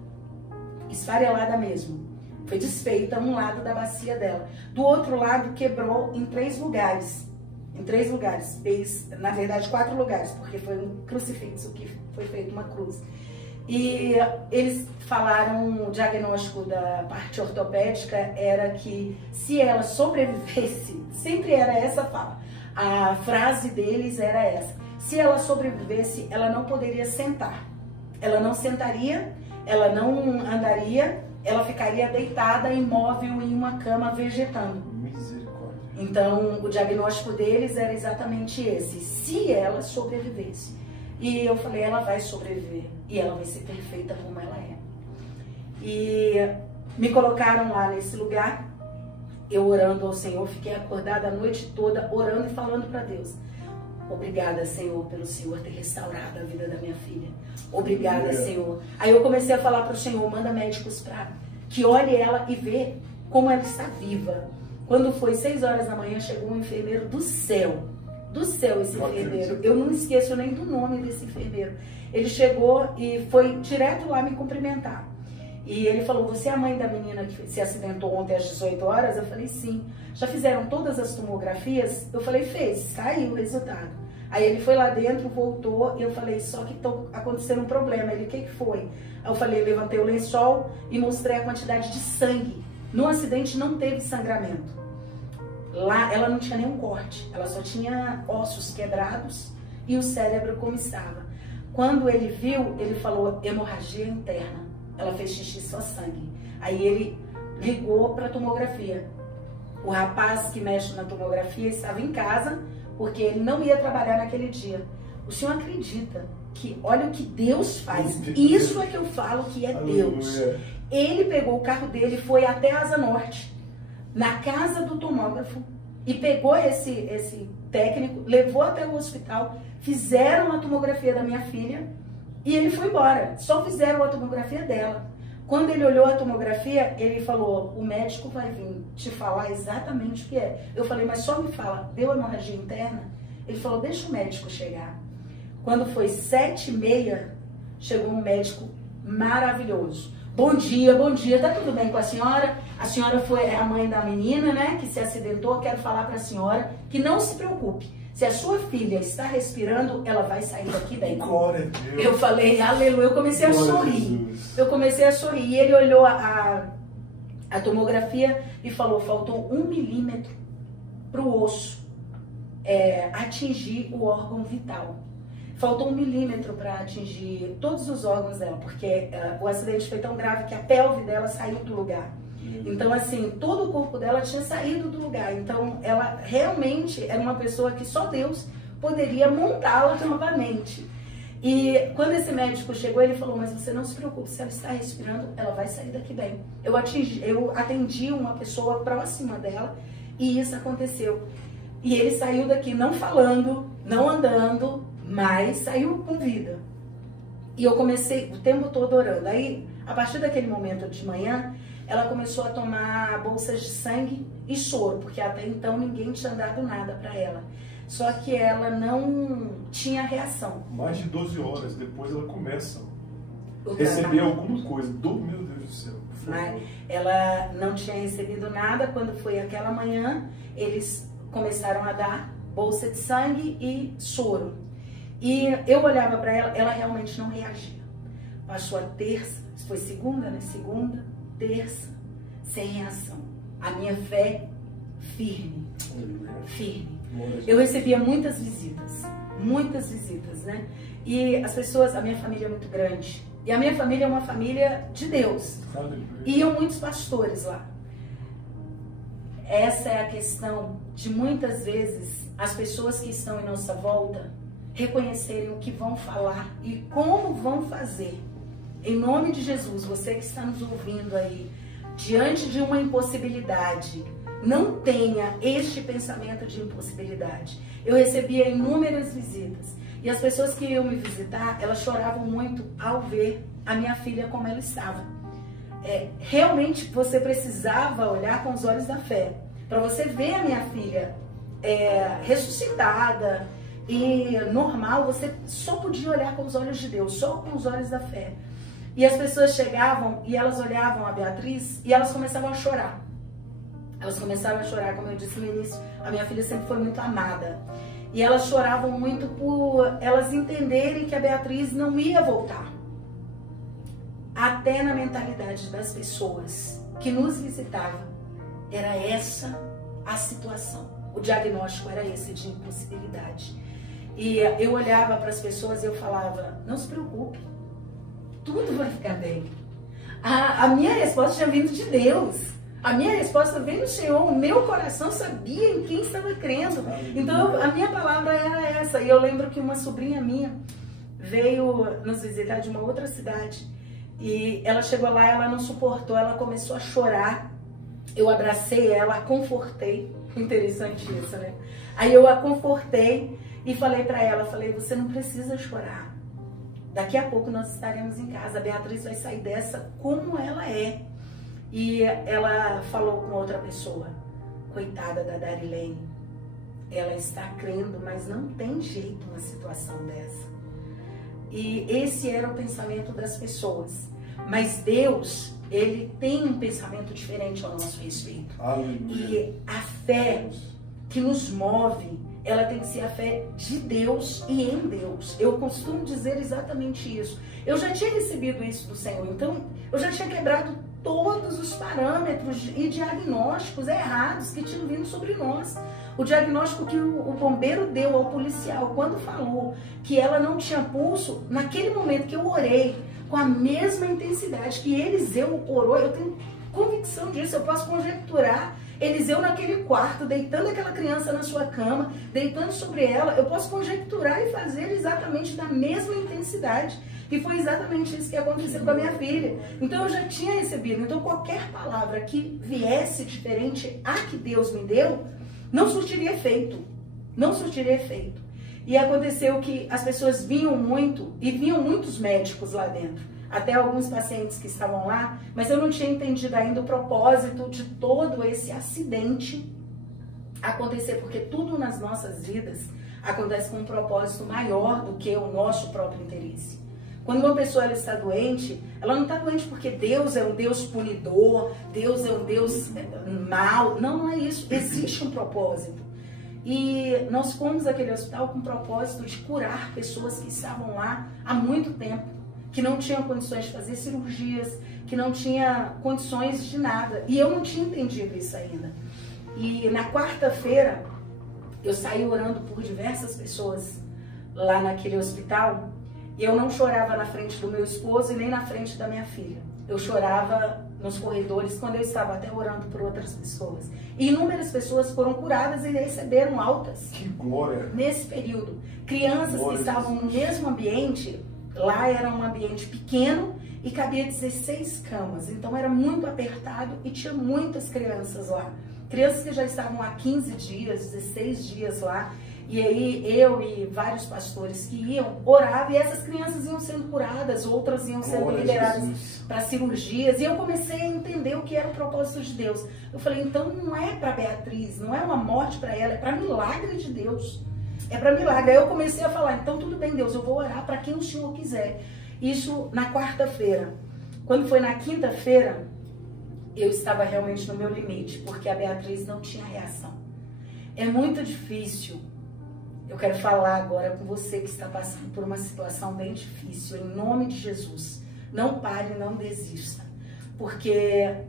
Esfarelada mesmo. Foi desfeita um lado da bacia dela. Do outro lado, quebrou em 3 lugares. Em 3 lugares. Fez, na verdade, 4 lugares, porque foi um crucifixo que foi feito, uma cruz. E eles falaram, o diagnóstico da parte ortopédica era que se ela sobrevivesse, sempre era essa fala, a frase deles era essa: se ela sobrevivesse, ela não poderia sentar. Ela não sentaria, ela não andaria, ela ficaria deitada, imóvel em uma cama, vegetando. Misericórdia. Então, o diagnóstico deles era exatamente esse: se ela sobrevivesse. E eu falei, ela vai sobreviver e ela vai ser perfeita como ela é. E me colocaram lá nesse lugar, eu orando ao Senhor, fiquei acordada a noite toda orando e falando para Deus: obrigada, Senhor, pelo Senhor ter restaurado a vida da minha filha. Obrigada, Senhor. Aí eu comecei a falar para o Senhor: manda médicos para que olhe ela e vê como ela está viva. Quando foi 6 horas da manhã, chegou um enfermeiro do céu. Do céu, esse enfermeiro. Eu não esqueço nem do nome desse enfermeiro. Ele chegou e foi direto lá me cumprimentar. E ele falou: você é a mãe da menina que se acidentou ontem às 18 horas? Eu falei: sim. Já fizeram todas as tomografias? Eu falei: fez, saiu o resultado. Aí ele foi lá dentro, voltou, e eu falei: só que está acontecendo um problema. Ele: o que foi? Aí eu falei, levantei o lençol e mostrei a quantidade de sangue. No acidente não teve sangramento. Lá ela não tinha nenhum corte, ela só tinha ossos quebrados e o cérebro como estava. Quando ele viu, ele falou: hemorragia interna. Ela fez xixi, só sangue. Aí ele ligou para a tomografia. O rapaz que mexe na tomografia estava em casa, porque ele não ia trabalhar naquele dia. O senhor acredita que, olha o que Deus faz? Isso é que eu falo que é Deus. Ele pegou o carro dele e foi até Asa Norte, na casa do tomógrafo, e pegou esse técnico, levou até o hospital, fizeram a tomografia da minha filha e ele foi embora. Só fizeram a tomografia dela. Quando ele olhou a tomografia, ele falou: o médico vai vir te falar exatamente o que é. Eu falei: mas só me fala, deu hemorragia interna? Ele falou: deixa o médico chegar. Quando foi 7h30, chegou um médico maravilhoso. Bom dia, tá tudo bem com a senhora? A senhora foi a mãe da menina, né, que se acidentou. Quero falar para a senhora que não se preocupe. Se a sua filha está respirando, ela vai sair daqui bem. Glória a Deus. Eu falei: aleluia. Eu comecei a sorrir. Eu comecei a sorrir. E ele olhou a tomografia e falou: faltou 1 milímetro para o osso atingir o órgão vital. Faltou 1 milímetro para atingir todos os órgãos dela, porque o acidente foi tão grave que a pelve dela saiu do lugar. Então, assim, todo o corpo dela tinha saído do lugar. Então, ela realmente era uma pessoa que só Deus poderia montá-la novamente. E quando esse médico chegou, ele falou: mas você não se preocupe, se ela está respirando, ela vai sair daqui bem. Eu atendi uma pessoa próxima dela e isso aconteceu. E ele saiu daqui não falando, não andando, mas saiu com vida. E eu comecei o tempo todo orando. Aí, a partir daquele momento de manhã, ela começou a tomar bolsas de sangue e soro, porque até então ninguém tinha dado nada para ela. Só que ela não tinha reação. Mais de 12 horas depois ela começa a receber alguma coisa. Meu Deus do céu. Mas ela não tinha recebido nada. Quando foi aquela manhã, eles começaram a dar bolsa de sangue e soro. E eu olhava para ela, ela realmente não reagia. Passou a terça, foi segunda, né? Segunda, terça, sem reação. A minha fé firme, firme. Eu recebia muitas visitas, né? E as pessoas, a minha família é muito grande. E a minha família é uma família de Deus. Iam muitos pastores lá. Essa é a questão de muitas vezes as pessoas que estão em nossa volta reconhecerem o que vão falar e como vão fazer em nome de Jesus, você que está nos ouvindo aí, diante de uma impossibilidade, não tenha este pensamento de impossibilidade. Eu recebia inúmeras visitas e as pessoas que iam me visitar, elas choravam muito ao ver a minha filha como ela estava. Realmente você precisava olhar com os olhos da fé, para você ver a minha filha ressuscitada e normal. Você só podia olhar com os olhos de Deus, só com os olhos da fé. E as pessoas chegavam e elas olhavam a Beatriz e elas começavam a chorar. Elas começaram a chorar, como eu disse no início, a minha filha sempre foi muito amada. E elas choravam muito por elas entenderem que a Beatriz não ia voltar. Até na mentalidade das pessoas que nos visitavam, era essa a situação. O diagnóstico era esse de impossibilidade. E eu olhava para as pessoas e eu falava, não se preocupe, tudo vai ficar bem. A minha resposta tinha vindo de Deus. A minha resposta veio do Senhor. O meu coração sabia em quem estava crendo. Então a minha palavra era essa. E eu lembro que uma sobrinha minha veio nos visitar de uma outra cidade. E ela chegou lá, ela não suportou, ela começou a chorar. Eu abracei ela, a confortei. Interessante isso, né? Aí eu a confortei e falei para ela, falei, você não precisa chorar. Daqui a pouco nós estaremos em casa. A Beatriz vai sair dessa como ela é. E ela falou com outra pessoa, coitada da Darilene, ela está crendo, mas não tem jeito uma situação dessa. E esse era o pensamento das pessoas. Mas Deus, Ele tem um pensamento diferente ao nosso respeito. Aleluia. E a fé que nos move, ela tem que ser a fé de Deus e em Deus. Eu costumo dizer exatamente isso. Eu já tinha recebido isso do Senhor, então eu já tinha quebrado todos os parâmetros e diagnósticos errados que tinham vindo sobre nós. O diagnóstico que o bombeiro deu ao policial quando falou que ela não tinha pulso, naquele momento que eu orei com a mesma intensidade que Eliseu orou, eu tenho convicção disso, eu posso conjecturar. Eliseu naquele quarto, deitando aquela criança na sua cama, deitando sobre ela, eu posso conjecturar e fazer exatamente da mesma intensidade. E foi exatamente isso que aconteceu com a minha filha. Então eu já tinha recebido. Então qualquer palavra que viesse diferente a que Deus me deu, não surtiria efeito. Não surtiria efeito. E aconteceu que as pessoas vinham muito, e vinham muitos médicos lá dentro. Até alguns pacientes que estavam lá, mas eu não tinha entendido ainda o propósito de todo esse acidente acontecer, porque tudo nas nossas vidas acontece com um propósito maior do que o nosso próprio interesse. Quando uma pessoa ela está doente, ela não está doente porque Deus é um Deus punidor, Deus é um Deus mau. Não, não é isso. Existe um propósito. E nós fomos àquele hospital com o propósito de curar pessoas que estavam lá há muito tempo, que não tinham condições de fazer cirurgias, que não tinham condições de nada. E eu não tinha entendido isso ainda. E na quarta-feira, eu saí orando por diversas pessoas lá naquele hospital, e eu não chorava na frente do meu esposo e nem na frente da minha filha. Eu chorava nos corredores quando eu estava até orando por outras pessoas. E inúmeras pessoas foram curadas e receberam altas. Que glória! Nesse período. Crianças que estavam no mesmo ambiente, lá era um ambiente pequeno e cabia 16 camas. Então era muito apertado e tinha muitas crianças lá. Crianças que já estavam há 15 dias, 16 dias lá. E aí eu e vários pastores que iam, oravam, e essas crianças iam sendo curadas, outras iam sendo liberadas para cirurgias. E eu comecei a entender o que era o propósito de Deus. Eu falei, então não é para Beatriz, não é uma morte para ela, é para milagre de Deus. É para milagre. Aí eu comecei a falar, então tudo bem, Deus, eu vou orar para quem o Senhor quiser. Isso na quarta-feira. Quando foi na quinta-feira, eu estava realmente no meu limite, porque a Beatriz não tinha reação. É muito difícil. Eu quero falar agora com você que está passando por uma situação bem difícil, em nome de Jesus. Não pare, não desista, porque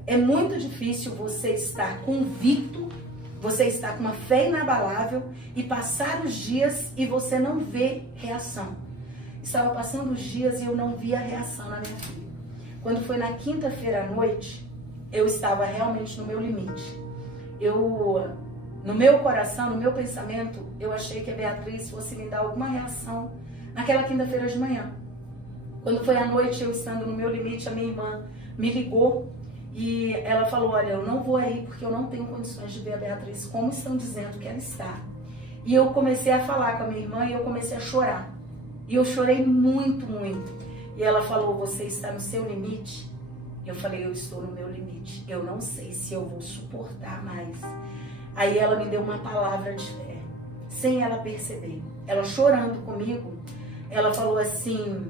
é muito difícil você estar convicto, você estar com uma fé inabalável e passar os dias e você não vê reação. Estava passando os dias e eu não via reação na minha filha. Quando foi na quinta-feira à noite, eu estava realmente no meu limite. No meu coração, no meu pensamento, eu achei que a Beatriz fosse me dar alguma reação naquela quinta-feira de manhã. Quando foi à noite, eu estando no meu limite, a minha irmã me ligou e ela falou, olha, eu não vou aí porque eu não tenho condições de ver a Beatriz como estão dizendo que ela está. E eu comecei a falar com a minha irmã e eu comecei a chorar. E eu chorei muito, muito. E ela falou, você está no seu limite? Eu falei, eu estou no meu limite. Eu não sei se eu vou suportar mais. Aí ela me deu uma palavra de fé, sem ela perceber. Ela chorando comigo, ela falou assim,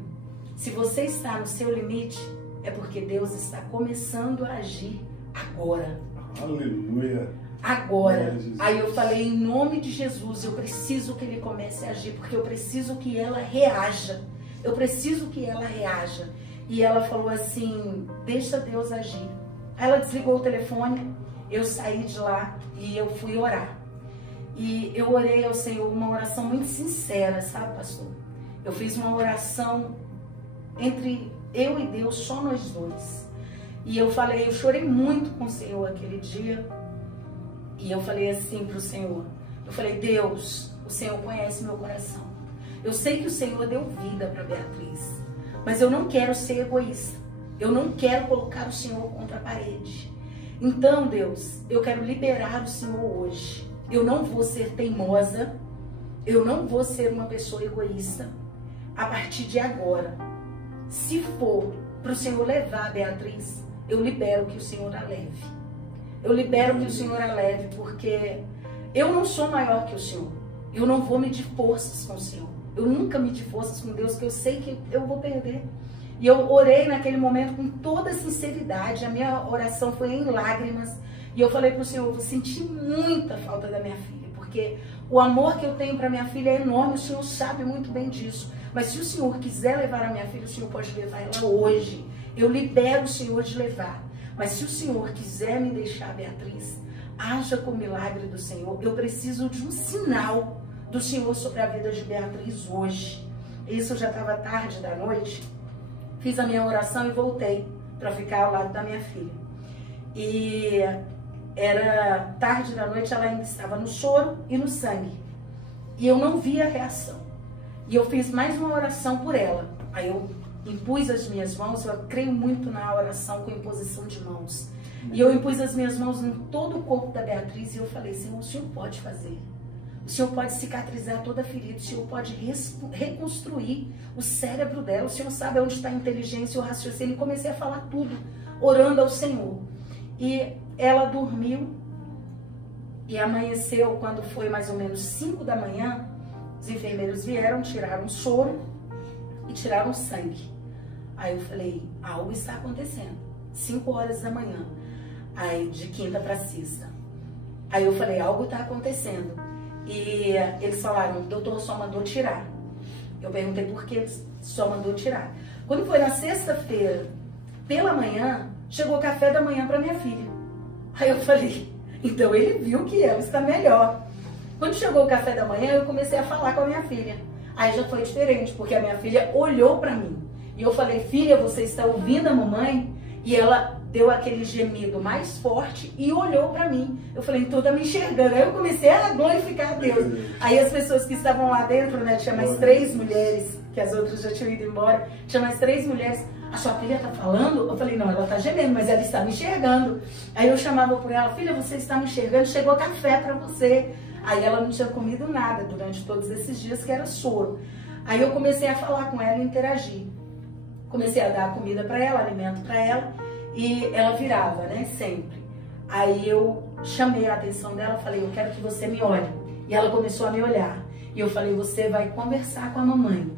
se você está no seu limite, é porque Deus está começando a agir agora. Aleluia. Agora. Aí eu falei, em nome de Jesus, eu preciso que Ele comece a agir, porque eu preciso que ela reaja. Eu preciso que ela reaja. E ela falou assim, deixa Deus agir. Aí ela desligou o telefone, eu saí de lá e eu fui orar. E eu orei ao Senhor uma oração muito sincera, sabe, pastor? Eu fiz uma oração entre eu e Deus, só nós dois. E eu falei, eu chorei muito com o Senhor aquele dia. E eu falei assim pro Senhor, eu falei, Deus, o Senhor conhece meu coração. Eu sei que o Senhor deu vida para Beatriz, mas eu não quero ser egoísta. Eu não quero colocar o Senhor contra a parede. Então, Deus, eu quero liberar o Senhor hoje. Eu não vou ser teimosa, eu não vou ser uma pessoa egoísta a partir de agora. Se for para o Senhor levar a Beatriz, eu libero que o Senhor a leve. Eu libero que o Senhor a leve, porque eu não sou maior que o Senhor. Eu não vou medir forças com o Senhor. Eu nunca medi forças com Deus, porque eu sei que eu vou perder. E eu orei naquele momento com toda sinceridade. A minha oração foi em lágrimas. E eu falei para o Senhor, eu senti muita falta da minha filha, porque o amor que eu tenho para minha filha é enorme. O Senhor sabe muito bem disso. Mas se o Senhor quiser levar a minha filha, o Senhor pode levar ela hoje. Eu libero o Senhor de levar. Mas se o Senhor quiser me deixar, Beatriz, haja com o milagre do Senhor. Eu preciso de um sinal do Senhor sobre a vida de Beatriz hoje. Isso já estava tarde da noite. Fiz a minha oração e voltei para ficar ao lado da minha filha. E era tarde da noite, ela ainda estava no soro e no sangue. E eu não via a reação. E eu fiz mais uma oração por ela. Aí eu impus as minhas mãos, eu creio muito na oração com imposição de mãos. E eu impus as minhas mãos em todo o corpo da Beatriz e eu falei, Senhor, o Senhor pode fazer. O Senhor pode cicatrizar toda a ferida, o Senhor pode reconstruir o cérebro dela, o Senhor sabe onde está a inteligência e o raciocínio. E comecei a falar tudo, orando ao Senhor. E ela dormiu e amanheceu, quando foi mais ou menos 5 da manhã, os enfermeiros vieram, tiraram o soro e tiraram o sangue. Aí eu falei, algo está acontecendo. 5 horas da manhã, aí de quinta para sexta. Aí eu falei, algo está acontecendo. E eles falaram, o doutor só mandou tirar. Eu perguntei por que ele só mandou tirar. Quando foi na sexta-feira, pela manhã, chegou o café da manhã para minha filha. Aí eu falei, então ele viu que ela está melhor. Quando chegou o café da manhã, eu comecei a falar com a minha filha. Aí já foi diferente, porque a minha filha olhou para mim. E eu falei, filha, você está ouvindo a mamãe? E ela deu aquele gemido mais forte e olhou para mim. Eu falei, então tá me enxergando. Aí eu comecei a glorificar a Deus. Aí as pessoas que estavam lá dentro, né, tinha mais 3 mulheres, que as outras já tinham ido embora, tinha mais 3 mulheres. A sua filha tá falando? Eu falei, não, ela tá gemendo, mas ela está me enxergando. Aí eu chamava por ela, filha, você está me enxergando? Chegou café para você. Aí ela não tinha comido nada durante todos esses dias, que era soro. Aí eu comecei a falar com ela e interagir. Comecei a dar comida para ela, alimento para ela, e ela virava, né, sempre. Aí eu chamei a atenção dela, falei, eu quero que você me olhe. E ela começou a me olhar. E eu falei, você vai conversar com a mamãe.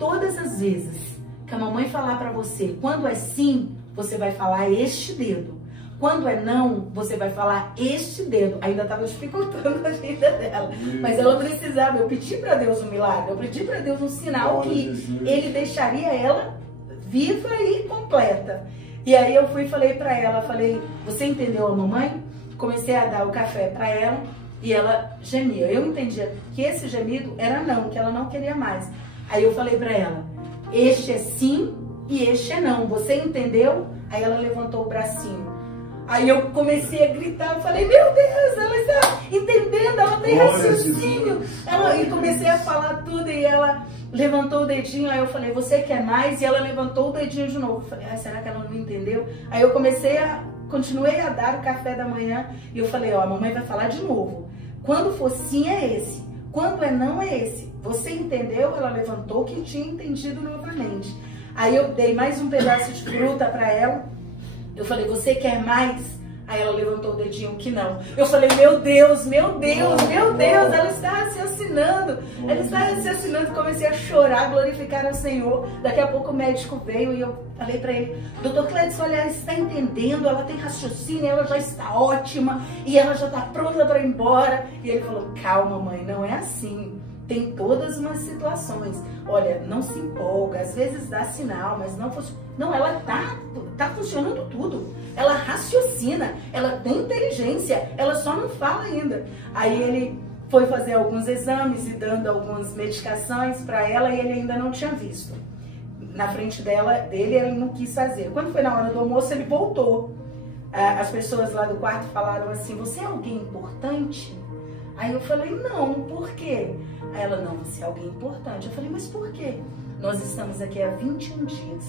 Todas as vezes que a mamãe falar para você, quando é sim, você vai falar este dedo. Quando é não, você vai falar este dedo. Ainda estava dificultando a vida dela. Mas ela precisava, eu pedi para Deus um milagre, eu pedi para Deus um sinal que Ele deixaria ela viva e completa. E aí eu fui e falei para ela, falei, você entendeu a mamãe? Comecei a dar o café para ela e ela gemia. Eu entendia que esse gemido era não, que ela não queria mais. Aí eu falei para ela, este é sim e este é não. Você entendeu? Aí ela levantou o bracinho. Aí eu comecei a gritar, eu falei, meu Deus, ela está entendendo, ela tem raciocínio. E comecei a falar tudo e ela levantou o dedinho, aí eu falei, você quer mais? E ela levantou o dedinho de novo. Eu falei, será que ela não entendeu? Aí eu continuei a dar o café da manhã e eu falei, a mamãe vai falar de novo. Quando for sim é esse, quando é não é esse. Você entendeu? Ela levantou que tinha entendido novamente. Aí eu dei mais um pedaço de fruta para ela. Eu falei, você quer mais? Aí ela levantou o dedinho que não. Eu falei, meu Deus, ela está raciocinando. Ela está raciocinando. Comecei a chorar, glorificar ao Senhor. Daqui a pouco o médico veio e eu falei para ele, doutor Clédson, olha, ela está entendendo, ela tem raciocínio, ela já está ótima e ela já está pronta para ir embora. E ele falou, calma mãe, não é assim. Tem todas umas situações. Olha, não se empolga, às vezes dá sinal, mas não funciona. Não, ela tá funcionando tudo. Ela raciocina, ela tem inteligência, ela só não fala ainda. Aí ele foi fazer alguns exames e dando algumas medicações para ela e ele ainda não tinha visto. Na frente dele, ele não quis fazer. Quando foi na hora do almoço, ele voltou. As pessoas lá do quarto falaram assim, você é alguém importante? Aí eu falei, não, por quê? Aí ela, não, você é alguém importante. Eu falei, mas por quê? Nós estamos aqui há 21 dias.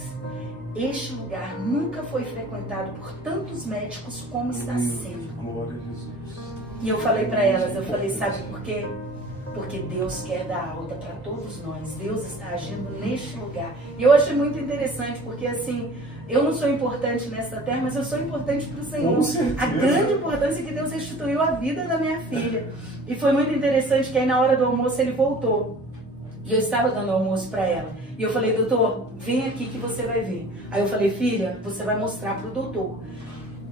Este lugar nunca foi frequentado por tantos médicos como está sendo. Glória a Jesus. E eu falei para elas, eu falei, sabe por quê? Porque Deus quer dar alta para todos nós. Deus está agindo neste lugar. E eu achei muito interessante, porque assim, eu não sou importante nessa terra, mas eu sou importante para o Senhor. A grande importância é que Deus restituiu a vida da minha filha. E foi muito interessante que aí na hora do almoço ele voltou. E eu estava dando almoço para ela. E eu falei, doutor, vem aqui que você vai ver. Aí eu falei, filha, você vai mostrar para o doutor.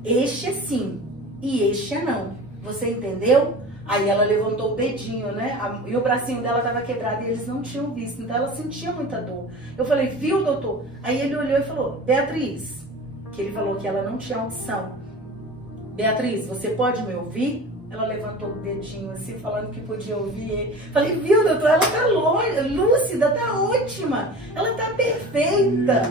Este é sim e este é não. Você entendeu? Aí ela levantou o dedinho, né? E o bracinho dela estava quebrado e eles não tinham visto. Então ela sentia muita dor. Eu falei, viu, doutor? Aí ele olhou e falou, Beatriz, que ele falou que ela não tinha audição. Beatriz, você pode me ouvir? Ela levantou o dedinho assim, falando que podia ouvir ele. Falei, viu, doutor? Ela tá lúcida, tá ótima. Ela tá perfeita.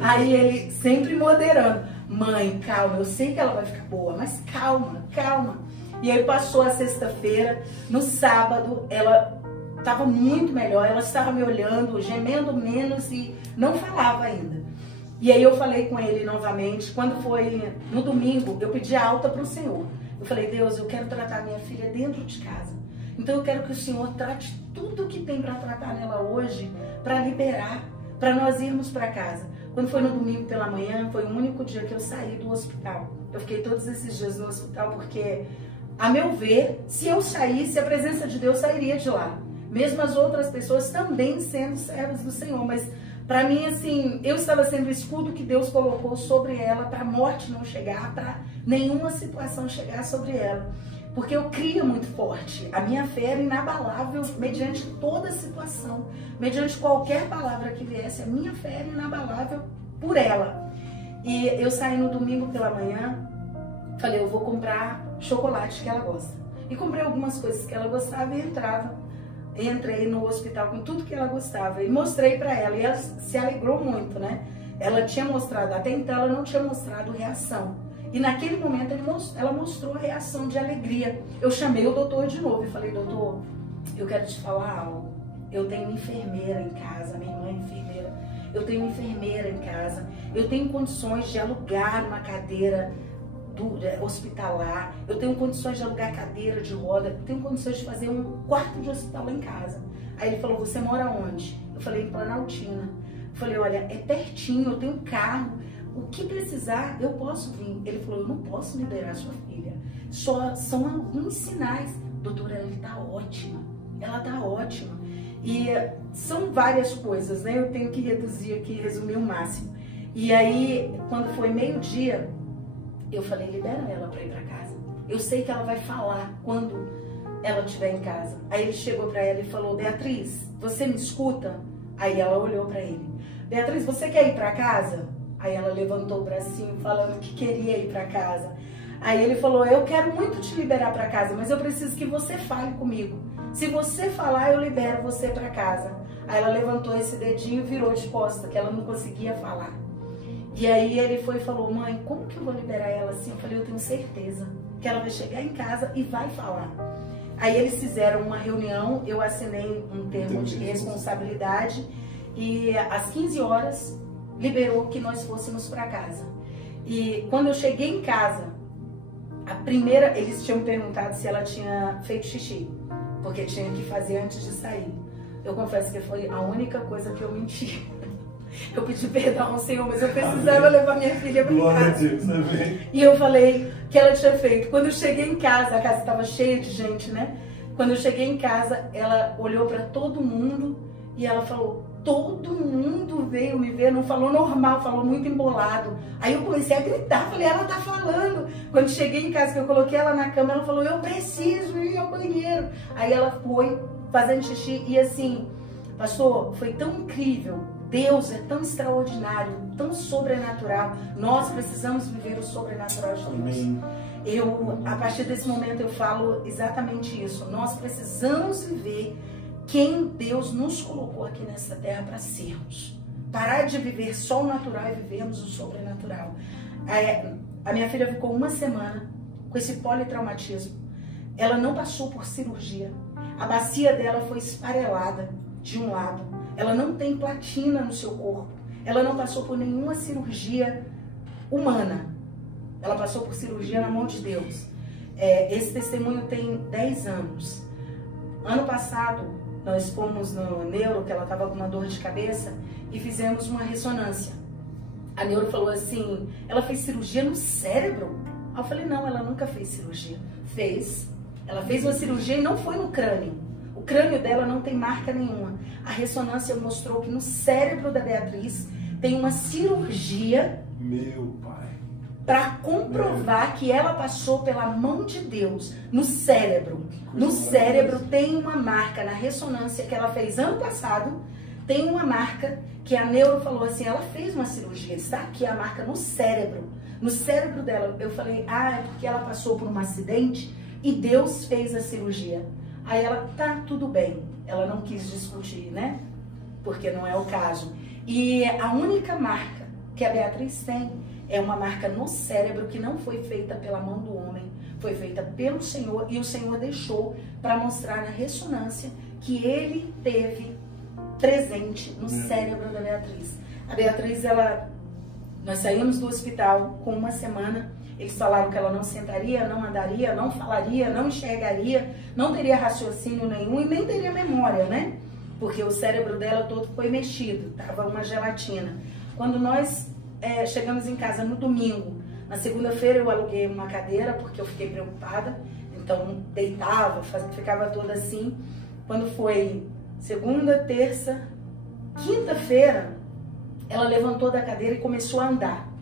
Aí ele sempre moderando. Mãe, calma, eu sei que ela vai ficar boa, mas calma, calma. E aí passou a sexta-feira, no sábado, ela estava muito melhor, ela estava me olhando, gemendo menos e não falava ainda. E aí eu falei com ele novamente, quando foi no domingo, eu pedi alta para o Senhor. Eu falei, Deus, eu quero tratar minha filha dentro de casa. Então eu quero que o Senhor trate tudo que tem para tratar nela hoje, para liberar, para nós irmos para casa. Quando foi no domingo pela manhã, foi o único dia que eu saí do hospital. Eu fiquei todos esses dias no hospital porque, a meu ver, se eu saísse, a presença de Deus sairia de lá. Mesmo as outras pessoas também sendo servas do Senhor. Mas, para mim, assim, eu estava sendo o escudo que Deus colocou sobre ela para a morte não chegar, para nenhuma situação chegar sobre ela. Porque eu crio muito forte. A minha fé era inabalável mediante toda situação. Mediante qualquer palavra que viesse, a minha fé era inabalável por ela. E eu saí no domingo pela manhã, falei, eu vou comprar chocolate que ela gosta. E comprei algumas coisas que ela gostava e entrei no hospital com tudo que ela gostava e mostrei para ela. E ela se alegrou muito, né? Ela tinha mostrado, até então ela não tinha mostrado reação. E naquele momento ela mostrou a reação de alegria. Eu chamei o doutor de novo e falei, doutor, eu quero te falar algo. Eu tenho uma enfermeira em casa, minha irmã é enfermeira. Eu tenho uma enfermeira em casa. Eu tenho condições de alugar uma cadeira hospitalar, eu tenho condições de alugar cadeira de roda, eu tenho condições de fazer um quarto de hospital lá em casa. Aí ele falou, você mora onde? Eu falei, em Planaltina. Eu falei, olha, é pertinho, eu tenho um carro, o que precisar, eu posso vir. Ele falou, eu não posso liberar sua filha, só são alguns sinais. Doutora, ela tá ótima, ela tá ótima. E são várias coisas, né? Eu tenho que reduzir aqui, resumir o máximo. E aí, quando foi meio-dia, eu falei, libera ela para ir para casa. Eu sei que ela vai falar quando ela estiver em casa. Aí ele chegou para ela e falou, Beatriz, você me escuta? Aí ela olhou para ele. Beatriz, você quer ir para casa? Aí ela levantou o bracinho falando que queria ir para casa. Aí ele falou, eu quero muito te liberar para casa, mas eu preciso que você fale comigo. Se você falar, eu libero você para casa. Aí ela levantou esse dedinho e virou de costa, que ela não conseguia falar. E aí ele foi e falou, mãe, como que eu vou liberar ela assim? Eu falei, eu tenho certeza que ela vai chegar em casa e vai falar. Aí eles fizeram uma reunião, eu assinei um termo de responsabilidade e às 15 horas liberou que nós fôssemos para casa. E quando eu cheguei em casa, eles tinham perguntado se ela tinha feito xixi, porque tinha que fazer antes de sair. Eu confesso que foi a única coisa que eu menti. Eu pedi perdão ao Senhor, mas eu precisava levar minha filha para casa. E eu falei que ela tinha feito. Quando eu cheguei em casa, a casa estava cheia de gente, né? Quando eu cheguei em casa, ela olhou para todo mundo e ela falou: todo mundo veio me ver, não falou normal, falou muito embolado. Aí eu comecei a gritar, falei: ela tá falando. Quando cheguei em casa, que eu coloquei ela na cama, ela falou: eu preciso ir ao banheiro. Aí ela foi fazendo xixi e assim, pastor, foi tão incrível. Deus é tão extraordinário, tão sobrenatural. Nós precisamos viver o sobrenatural de Deus. Amém. A partir desse momento, eu falo exatamente isso. Nós precisamos viver quem Deus nos colocou aqui nessa terra para sermos. Parar de viver só o natural e vivermos o sobrenatural. A minha filha ficou uma semana com esse politraumatismo. Ela não passou por cirurgia. A bacia dela foi esfarelada de um lado. Ela não tem platina no seu corpo. Ela não passou por nenhuma cirurgia humana. Ela passou por cirurgia na mão de Deus. Esse testemunho tem 10 anos. Ano passado, nós fomos no neuro, que ela estava com uma dor de cabeça, e fizemos uma ressonância. A neuro falou assim: ela fez cirurgia no cérebro? Aí eu falei: não, ela nunca fez cirurgia. Fez. Ela fez uma cirurgia e não foi no crânio. O crânio dela não tem marca nenhuma. A ressonância mostrou que no cérebro da Beatriz tem uma cirurgia. Meu pai. Para comprovar que ela passou pela mão de Deus no cérebro. No cérebro tem uma marca na ressonância que ela fez ano passado. Tem uma marca que a neuro falou assim: ela fez uma cirurgia, está aqui a marca no cérebro. No cérebro dela. Eu falei: é porque ela passou por um acidente e Deus fez a cirurgia. Aí ela: tá, tudo bem. Ela não quis discutir, né? Porque não é o caso. E a única marca que a Beatriz tem é uma marca no cérebro que não foi feita pela mão do homem, foi feita pelo Senhor, e o Senhor deixou para mostrar na ressonância que ele teve presente no cérebro da Beatriz. A Beatriz, nós saímos do hospital com uma semana. Eles falaram que ela não sentaria, não andaria, não falaria, não enxergaria, não teria raciocínio nenhum e nem teria memória, né? Porque o cérebro dela todo foi mexido, tava uma gelatina. Quando nós chegamos em casa no domingo, na segunda-feira eu aluguei uma cadeira porque eu fiquei preocupada, então deitava, ficava toda assim. Quando foi segunda, terça, quinta-feira, ela levantou da cadeira e começou a andar.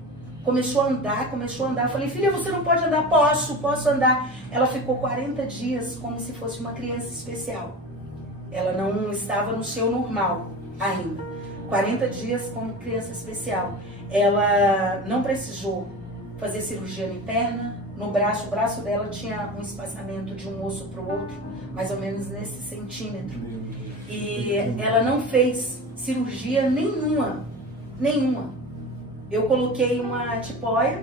Começou a andar. Eu falei: filha, você não pode andar? Posso andar. Ela ficou 40 dias como se fosse uma criança especial. Ela não estava no seu normal ainda. 40 dias como criança especial. Ela não precisou fazer cirurgia em perna, no braço. O braço dela tinha um espaçamento de um osso para o outro, mais ou menos nesse centímetro. E ela não fez cirurgia nenhuma. Eu coloquei uma tipóia,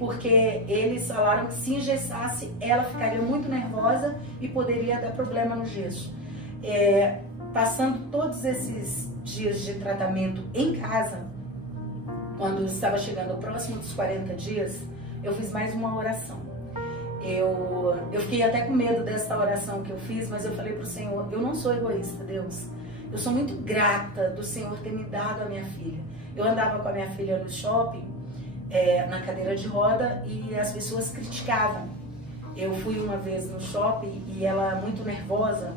porque eles falaram que se engessasse, ela ficaria muito nervosa e poderia dar problema no gesso. Passando todos esses dias de tratamento em casa, quando estava chegando próximo dos 40 dias, eu fiz mais uma oração. Eu fiquei até com medo dessa oração que eu fiz, mas eu falei para o Senhor: eu não sou egoísta, Deus. Eu sou muito grata do Senhor ter me dado a minha filha. Eu andava com a minha filha no shopping, na cadeira de roda, e as pessoas criticavam. Eu fui uma vez no shopping e ela muito nervosa,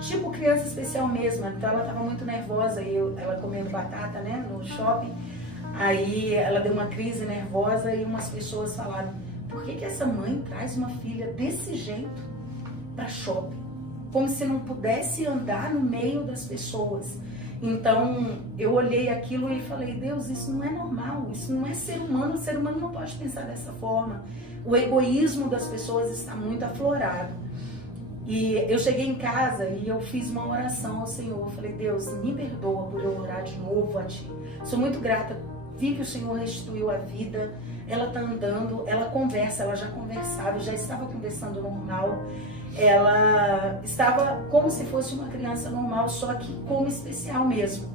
tipo criança especial mesmo, então ela estava muito nervosa, e ela comendo batata, né, no shopping. Aí ela deu uma crise nervosa e umas pessoas falaram: por que essa mãe traz uma filha desse jeito para shopping? Como se não pudesse andar no meio das pessoas. Então eu olhei aquilo e falei: Deus, isso não é normal, isso não é ser humano. O ser humano não pode pensar dessa forma. O egoísmo das pessoas está muito aflorado. E eu cheguei em casa e eu fiz uma oração ao Senhor. Eu falei: Deus, me perdoa por eu orar de novo a Ti. Sou muito grata. Vi que o Senhor restituiu a vida. Ela está andando, ela conversa, ela já conversava, já estava conversando normal. ela estava como se fosse uma criança normal, só que como especial mesmo.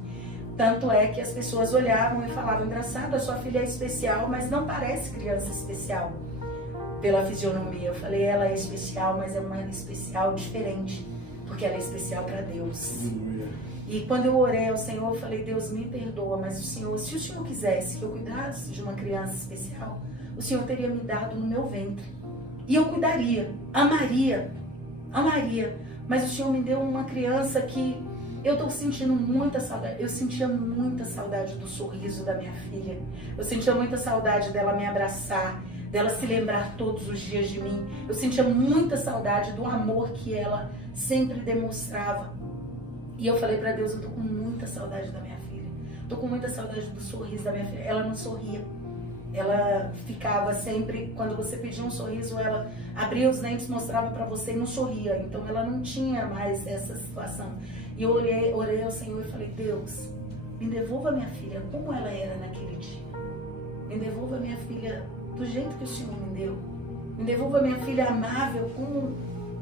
Tanto é que as pessoas olhavam e falavam, engraçado, a sua filha é especial, mas não parece criança especial pela fisionomia. Eu falei, ela é especial, mas é uma especial diferente, porque ela é especial para Deus. E quando eu orei ao Senhor, eu falei, Deus, me perdoa, mas o Senhor, se o Senhor quisesse que eu cuidasse de uma criança especial, o Senhor teria me dado no meu ventre. E eu cuidaria, amaria, mas o Senhor me deu uma criança que eu estou sentindo muita saudade. Eu sentia muita saudade do sorriso da minha filha. Eu sentia muita saudade dela me abraçar, dela se lembrar todos os dias de mim. Eu sentia muita saudade do amor que ela sempre demonstrava. E eu falei para Deus, eu tô com muita saudade da minha filha. Tô com muita saudade do sorriso da minha filha. Ela não sorria. Ela ficava sempre, quando você pedia um sorriso, ela abria os dentes, mostrava para você e não sorria. Então ela não tinha mais essa situação. E eu orei ao Senhor e falei, Deus, me devolva minha filha como ela era naquele dia. Me devolva minha filha do jeito que o Senhor me deu. Me devolva minha filha amável como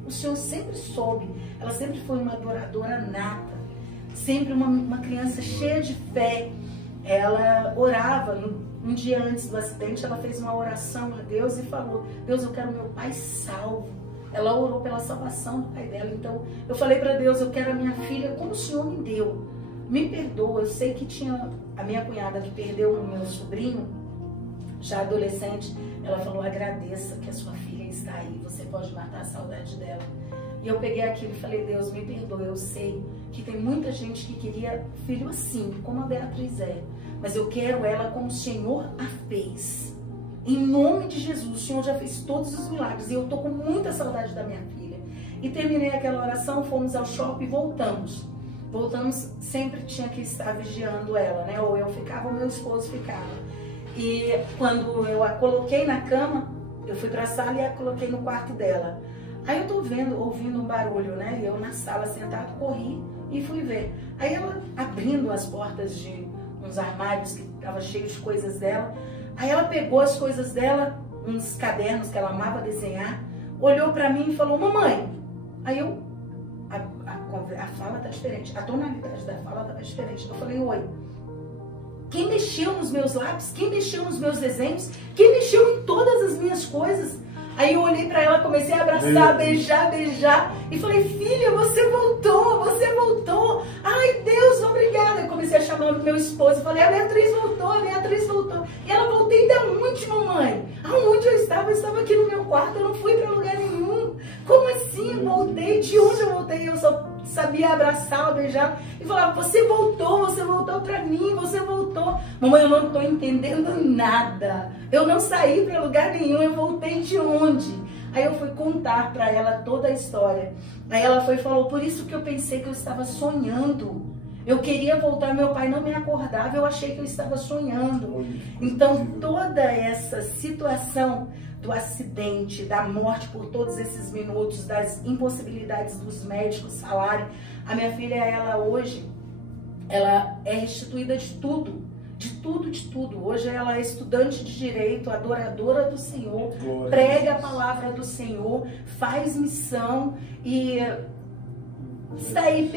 o Senhor sempre soube. Ela sempre foi uma adoradora nata. Sempre uma criança cheia de fé. Ela orava. Um dia antes do acidente, ela fez uma oração a Deus e falou, Deus, eu quero meu pai salvo. Ela orou pela salvação do pai dela. Então, eu falei para Deus, eu quero a minha filha como o Senhor me deu. Me perdoa, eu sei que tinha a minha cunhada que perdeu o meu sobrinho, já adolescente. Ela falou, agradeça que a sua filha está aí, você pode matar a saudade dela. E eu peguei aquilo e falei, Deus, me perdoa, eu sei que tem muita gente que queria filho assim, como a Beatriz é. Mas eu quero ela como o Senhor a fez. Em nome de Jesus, o Senhor já fez todos os milagres e eu tô com muita saudade da minha filha. E terminei aquela oração, fomos ao shopping e voltamos. Voltamos, sempre tinha que estar vigiando ela, né? Ou eu ficava ou meu esposo ficava. E quando eu a coloquei na cama, eu fui pra sala e a coloquei no quarto dela. Aí eu tô ouvindo um barulho, né? E eu na sala sentado, corri e fui ver. Aí ela abrindo as portas de uns armários que estavam cheios de coisas dela. Aí ela pegou as coisas dela, uns cadernos que ela amava desenhar, olhou pra mim e falou, mamãe. Aí eu, a fala tá diferente, a tonalidade da fala tava diferente. Eu falei, oi. Quem mexeu nos meus lápis? Quem mexeu nos meus desenhos? Quem mexeu em todas as minhas coisas? Aí eu olhei pra ela, comecei a abraçar, beijar e falei, filha, você voltou, você voltou. Ai, Deus, obrigada. Eu comecei a chamar o meu esposo, falei, a Beatriz voltou, a Beatriz voltou. E ela, voltei da onde, mamãe? Aonde eu estava? Eu estava aqui no meu quarto, eu não fui pra lugar nenhum. Como assim? Eu voltei? De onde eu voltei? Eu só sabia abraçar, beijar e falar, você voltou pra mim, você voltou. Mamãe, eu não tô entendendo nada. Eu não saí pra lugar nenhum, eu voltei de onde? Aí eu fui contar pra ela toda a história. Aí ela foi e falou, por isso que eu pensei que eu estava sonhando. Eu queria voltar, meu pai não me acordava, eu achei que eu estava sonhando. Então toda essa situação do acidente, da morte por todos esses minutos, das impossibilidades dos médicos falarem, a minha filha, ela hoje, ela é restituída de tudo. De tudo. Hoje ela é estudante de direito, adoradora do Senhor, prega a palavra do Senhor, faz missão e está aí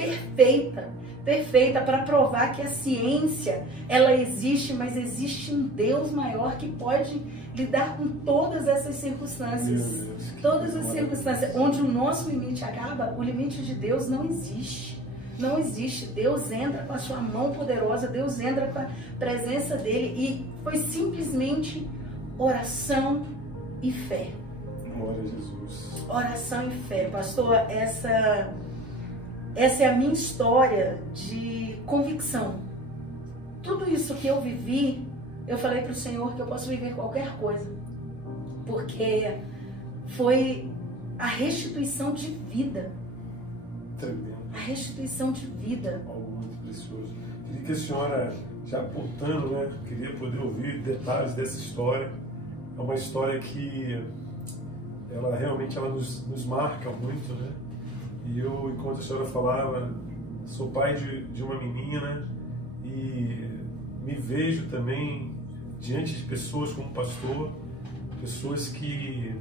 perfeita para provar que a ciência, ela existe, mas existe um Deus maior que pode lidar com todas essas circunstâncias. Todas as circunstâncias. Onde o nosso limite acaba, o limite de Deus não existe. Não existe. Deus entra com a sua mão poderosa, Deus entra com a presença dele e foi simplesmente oração e fé. Glória a Jesus. Oração e fé. Pastor, essa é a minha história de convicção. Tudo isso que eu vivi, eu falei para o Senhor que eu posso viver qualquer coisa. Porque foi a restituição de vida. Tremendo. A restituição de vida. Algo muito precioso. Queria que a senhora, já apontando, né, queria poder ouvir detalhes dessa história. É uma história que ela realmente nos marca muito, né? E eu, enquanto a senhora falava, sou pai de uma menina e me vejo também diante de pessoas como pastor, pessoas que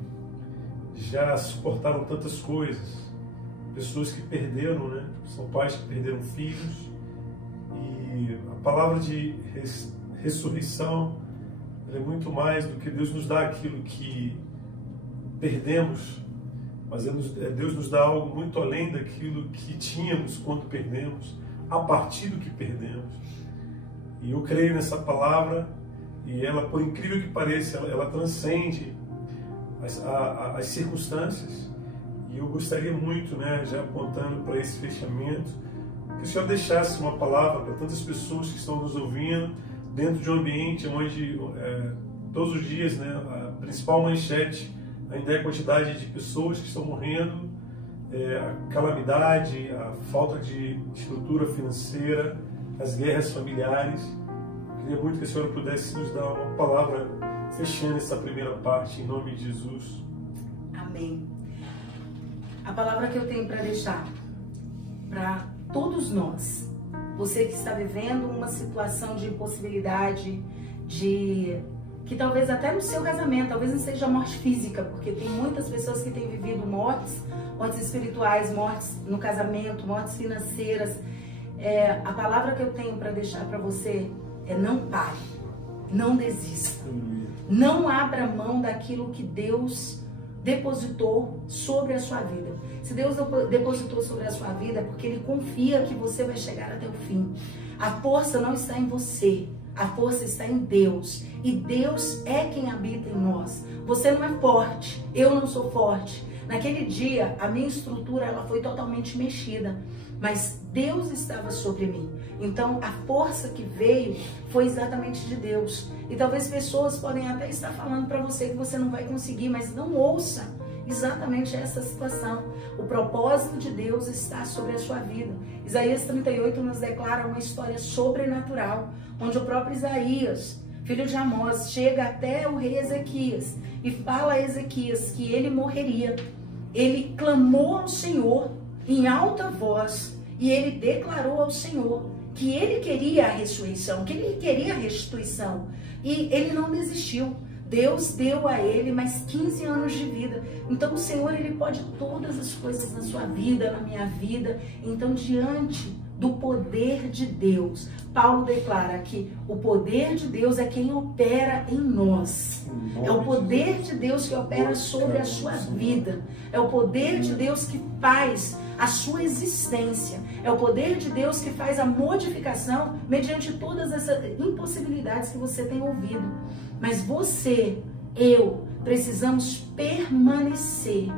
já suportaram tantas coisas. Pessoas que perderam, né? São pais que perderam filhos. E a palavra de ressurreição é muito mais do que Deus nos dá aquilo que perdemos, mas Deus nos dá algo muito além daquilo que tínhamos quando perdemos, a partir do que perdemos. E eu creio nessa palavra, e ela, por incrível que pareça, ela transcende as circunstâncias. E eu gostaria muito, né, já apontando para esse fechamento, que o Senhor deixasse uma palavra para tantas pessoas que estão nos ouvindo, dentro de um ambiente onde todos os dias, né, a principal manchete ainda é a quantidade de pessoas que estão morrendo, a calamidade, a falta de estrutura financeira, as guerras familiares. Queria muito que a Senhora pudesse nos dar uma palavra fechando essa primeira parte, em nome de Jesus. Amém. A palavra que eu tenho para deixar para todos nós, você que está vivendo uma situação de impossibilidade, que talvez até no seu casamento, talvez não seja morte física, porque tem muitas pessoas que têm vivido mortes espirituais, mortes no casamento, mortes financeiras. A palavra que eu tenho para deixar para você é: não pare, não desista, não abra mão daquilo que Deus depositou sobre a sua vida. Se Deus depositou sobre a sua vida, é porque Ele confia que você vai chegar até o fim. A força não está em você, a força está em Deus. E Deus é quem habita em nós. Você não é forte, eu não sou forte. Naquele dia, a minha estrutura ela foi totalmente mexida, mas Deus estava sobre mim. Então, a força que veio foi exatamente de Deus. E talvez pessoas podem até estar falando para você que você não vai conseguir, mas não ouça exatamente essa situação. O propósito de Deus está sobre a sua vida. Isaías 38 nos declara uma história sobrenatural, onde o próprio Isaías, filho de Amós, chega até o rei Ezequias e fala a Ezequias que ele morreria. Ele clamou ao Senhor em alta voz e ele declarou ao Senhor que ele queria a ressurreição, que ele queria a restituição. E ele não desistiu. Deus deu a ele mais 15 anos de vida. Então o Senhor, Ele pode todas as coisas na sua vida, na minha vida. Então, diante do poder de Deus, Paulo declara que o poder de Deus é quem opera em nós. É o poder de Deus que opera sobre a sua vida. É o poder de Deus que faz a sua existência. É o poder de Deus que faz a modificação mediante todas essas impossibilidades que você tem ouvido. Mas você, eu, precisamos permanecer.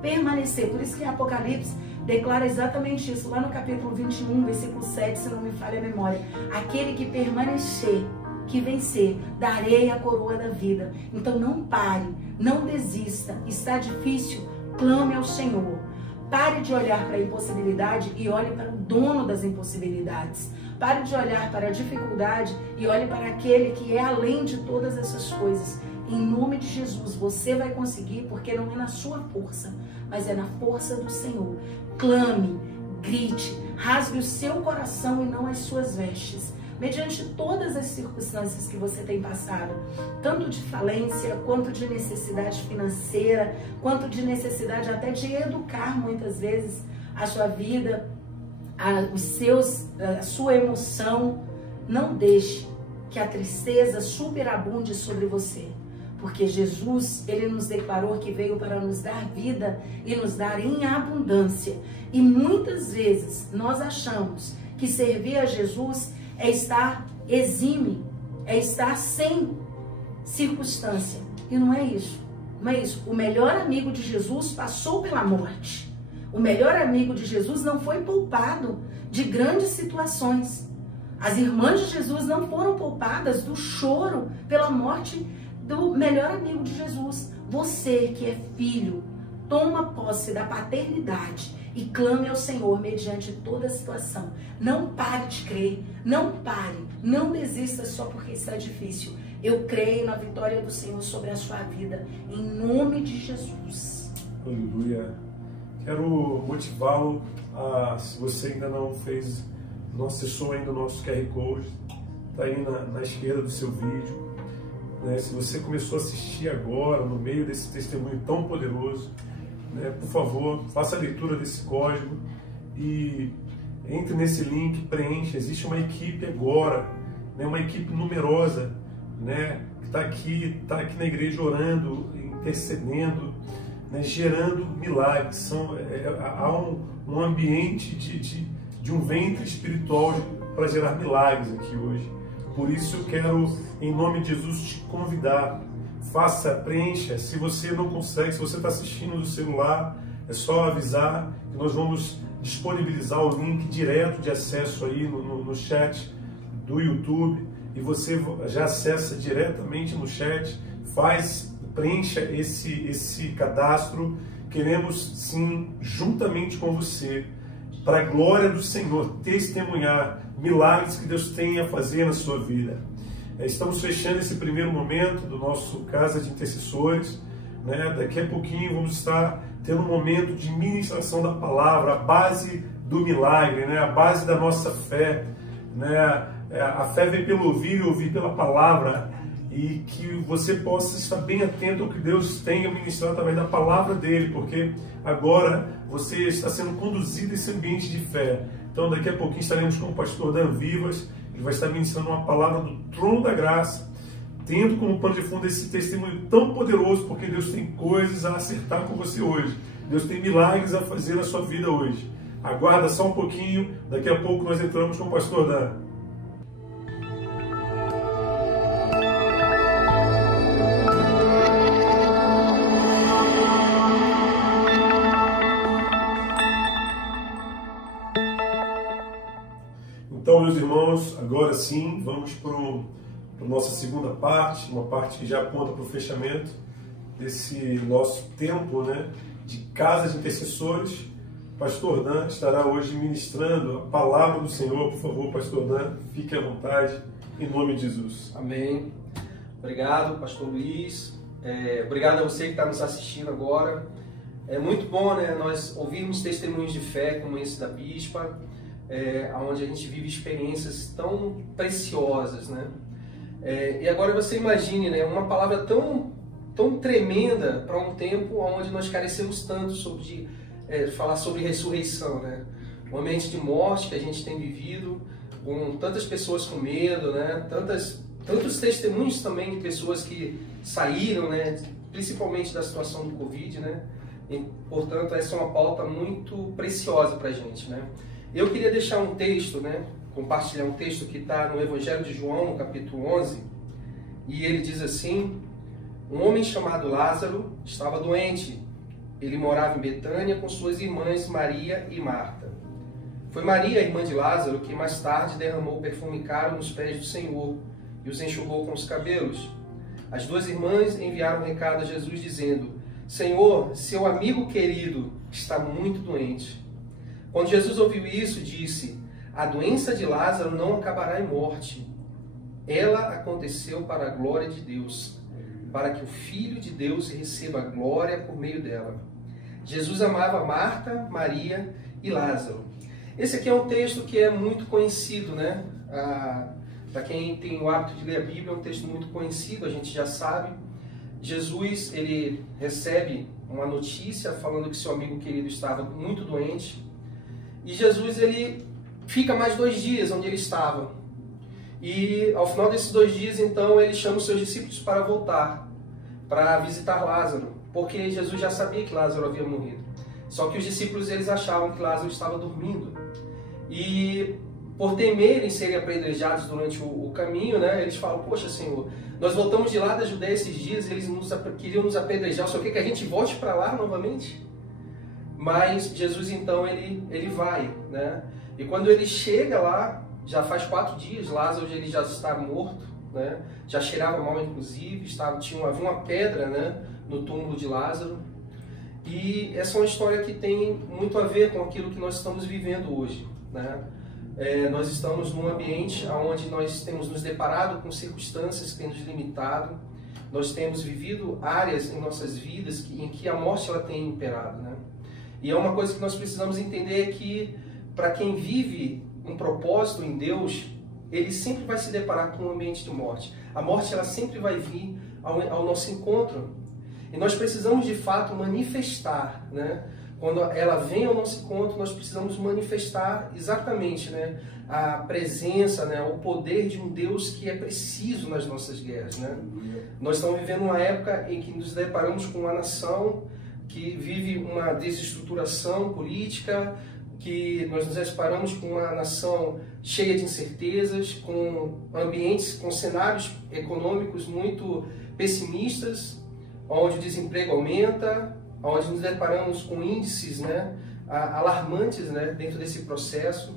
Permanecer. Por isso que Apocalipse declara exatamente isso. Lá no capítulo 21, versículo 7, se não me falha a memória. Aquele que permanecer, que vencer, darei a coroa da vida. Então não pare, não desista. Está difícil? Clame ao Senhor. Pare de olhar para a impossibilidade e olhe para o dono das impossibilidades. Pare de olhar para a dificuldade e olhe para aquele que é além de todas essas coisas. Em nome de Jesus, você vai conseguir, porque não é na sua força, mas é na força do Senhor. Clame, grite, rasgue o seu coração e não as suas vestes. Mediante todas as circunstâncias que você tem passado, tanto de falência, quanto de necessidade financeira, quanto de necessidade até de educar muitas vezes a sua vida, a sua emoção, não deixe que a tristeza superabunde sobre você. Porque Jesus, Ele nos declarou que veio para nos dar vida e nos dar em abundância. E muitas vezes nós achamos que servir a Jesus é estar exime, é estar sem circunstância. E não é isso. Não é isso. O melhor amigo de Jesus passou pela morte. O melhor amigo de Jesus não foi poupado de grandes situações. As irmãs de Jesus não foram poupadas do choro pela morte do melhor amigo de Jesus. Você que é filho, toma posse da paternidade e clame ao Senhor mediante toda a situação. Não pare de crer, não pare, não desista só porque está difícil. Eu creio na vitória do Senhor sobre a sua vida, em nome de Jesus. Aleluia. Quero motivá-lo a, se você ainda não fez, não acessou ainda o nosso QR Code, está aí na esquerda do seu vídeo. Se você começou a assistir agora, no meio desse testemunho tão poderoso, né, por favor, faça a leitura desse código e entre nesse link, preencha. Existe uma equipe agora, né, uma equipe numerosa, né, que está aqui na igreja orando, intercedendo, né, gerando milagres. Há um ambiente de um ventre espiritual para gerar milagres aqui hoje. Por isso eu quero, em nome de Jesus, te convidar. Preencha. Se você não consegue, se você está assistindo do celular, é só avisar que nós vamos disponibilizar o link direto de acesso aí no chat do YouTube, e você já acessa diretamente no chat, preencha esse cadastro. Queremos sim, juntamente com você, para a glória do Senhor, testemunhar milagres que Deus tem a fazer na sua vida. Estamos fechando esse primeiro momento do nosso Casa de Intercessores, né? Daqui a pouquinho vamos estar tendo um momento de ministração da palavra, a base do milagre, né? A base da nossa fé, né? A fé vem pelo ouvir e ouvir pela palavra, e que você possa estar bem atento ao que Deus tem a ministrar através da palavra dele, porque agora você está sendo conduzido a esse ambiente de fé. Então daqui a pouquinho estaremos com o pastor Dan Vivas. Ele vai estar ministrando uma palavra do trono da graça, tendo como pano de fundo esse testemunho tão poderoso, porque Deus tem coisas a acertar com você hoje. Deus tem milagres a fazer na sua vida hoje. Aguarda só um pouquinho, daqui a pouco nós entramos com o pastor Dan. Então, meus irmãos, agora sim, vamos para a nossa segunda parte, uma parte que já aponta para o fechamento desse nosso tempo, né, de Casa de Intercessores. Pastor Dan estará hoje ministrando a palavra do Senhor. Por favor, Pastor Dan, fique à vontade, em nome de Jesus. Amém. Obrigado, Pastor Luiz. Obrigado a você que está nos assistindo agora. É muito bom, né, nós ouvirmos testemunhos de fé como esse da Bispa, onde a gente vive experiências tão preciosas, né? E agora você imagine, né, uma palavra tão tremenda para um tempo onde nós carecemos tanto falar sobre ressurreição, né? Um ambiente de morte que a gente tem vivido, com tantas pessoas com medo, né? Tantos testemunhos também de pessoas que saíram, né, principalmente da situação do Covid, né? E, portanto, essa é uma pauta muito preciosa para a gente, né? Eu queria deixar um texto, né, compartilhar um texto que está no Evangelho de João, no capítulo 11, e ele diz assim: um homem chamado Lázaro estava doente. Ele morava em Betânia com suas irmãs Maria e Marta. Foi Maria, a irmã de Lázaro, que mais tarde derramou perfume caro nos pés do Senhor e os enxugou com os cabelos. As duas irmãs enviaram um recado a Jesus dizendo: Senhor, seu amigo querido está muito doente. Quando Jesus ouviu isso, disse: a doença de Lázaro não acabará em morte. Ela aconteceu para a glória de Deus, para que o Filho de Deus receba glória por meio dela. Jesus amava Marta, Maria e Lázaro. Esse aqui é um texto que é muito conhecido, né? Para quem tem o hábito de ler a Bíblia, é um texto muito conhecido, a gente já sabe. Jesus, ele recebe uma notícia falando que seu amigo querido estava muito doente. E Jesus, ele fica mais 2 dias onde ele estava. E ao final desses 2 dias, então, ele chama os seus discípulos para voltar, para visitar Lázaro, porque Jesus já sabia que Lázaro havia morrido. Só que os discípulos, eles achavam que Lázaro estava dormindo. E por temerem serem apedrejados durante o caminho, né, eles falam: poxa, Senhor, nós voltamos de lá da Judéia esses dias, eles queriam nos apedrejar, só quer que a gente volte para lá novamente? Mas Jesus, então, ele vai, né? E quando ele chega lá, já faz 4 dias, Lázaro ele já está morto, né? Já cheirava mal, inclusive, havia uma pedra, né, no túmulo de Lázaro. E essa é uma história que tem muito a ver com aquilo que nós estamos vivendo hoje, né? Nós estamos num ambiente onde nós temos nos deparado com circunstâncias que têm nos limitado. Nós temos vivido áreas em nossas vidas em que a morte ela tem imperado, né? E é uma coisa que nós precisamos entender que, para quem vive um propósito em Deus, ele sempre vai se deparar com um ambiente de morte. A morte ela sempre vai vir ao nosso encontro. E nós precisamos, de fato, manifestar, né? Quando ela vem ao nosso encontro, nós precisamos manifestar exatamente, né, a presença, né, o poder de um Deus que é preciso nas nossas guerras, né? Nós estamos vivendo uma época em que nos deparamos com uma nação que vive uma desestruturação política, que nós nos deparamos com uma nação cheia de incertezas, com ambientes, com cenários econômicos muito pessimistas, onde o desemprego aumenta, onde nos deparamos com índices, né, alarmantes, né, dentro desse processo.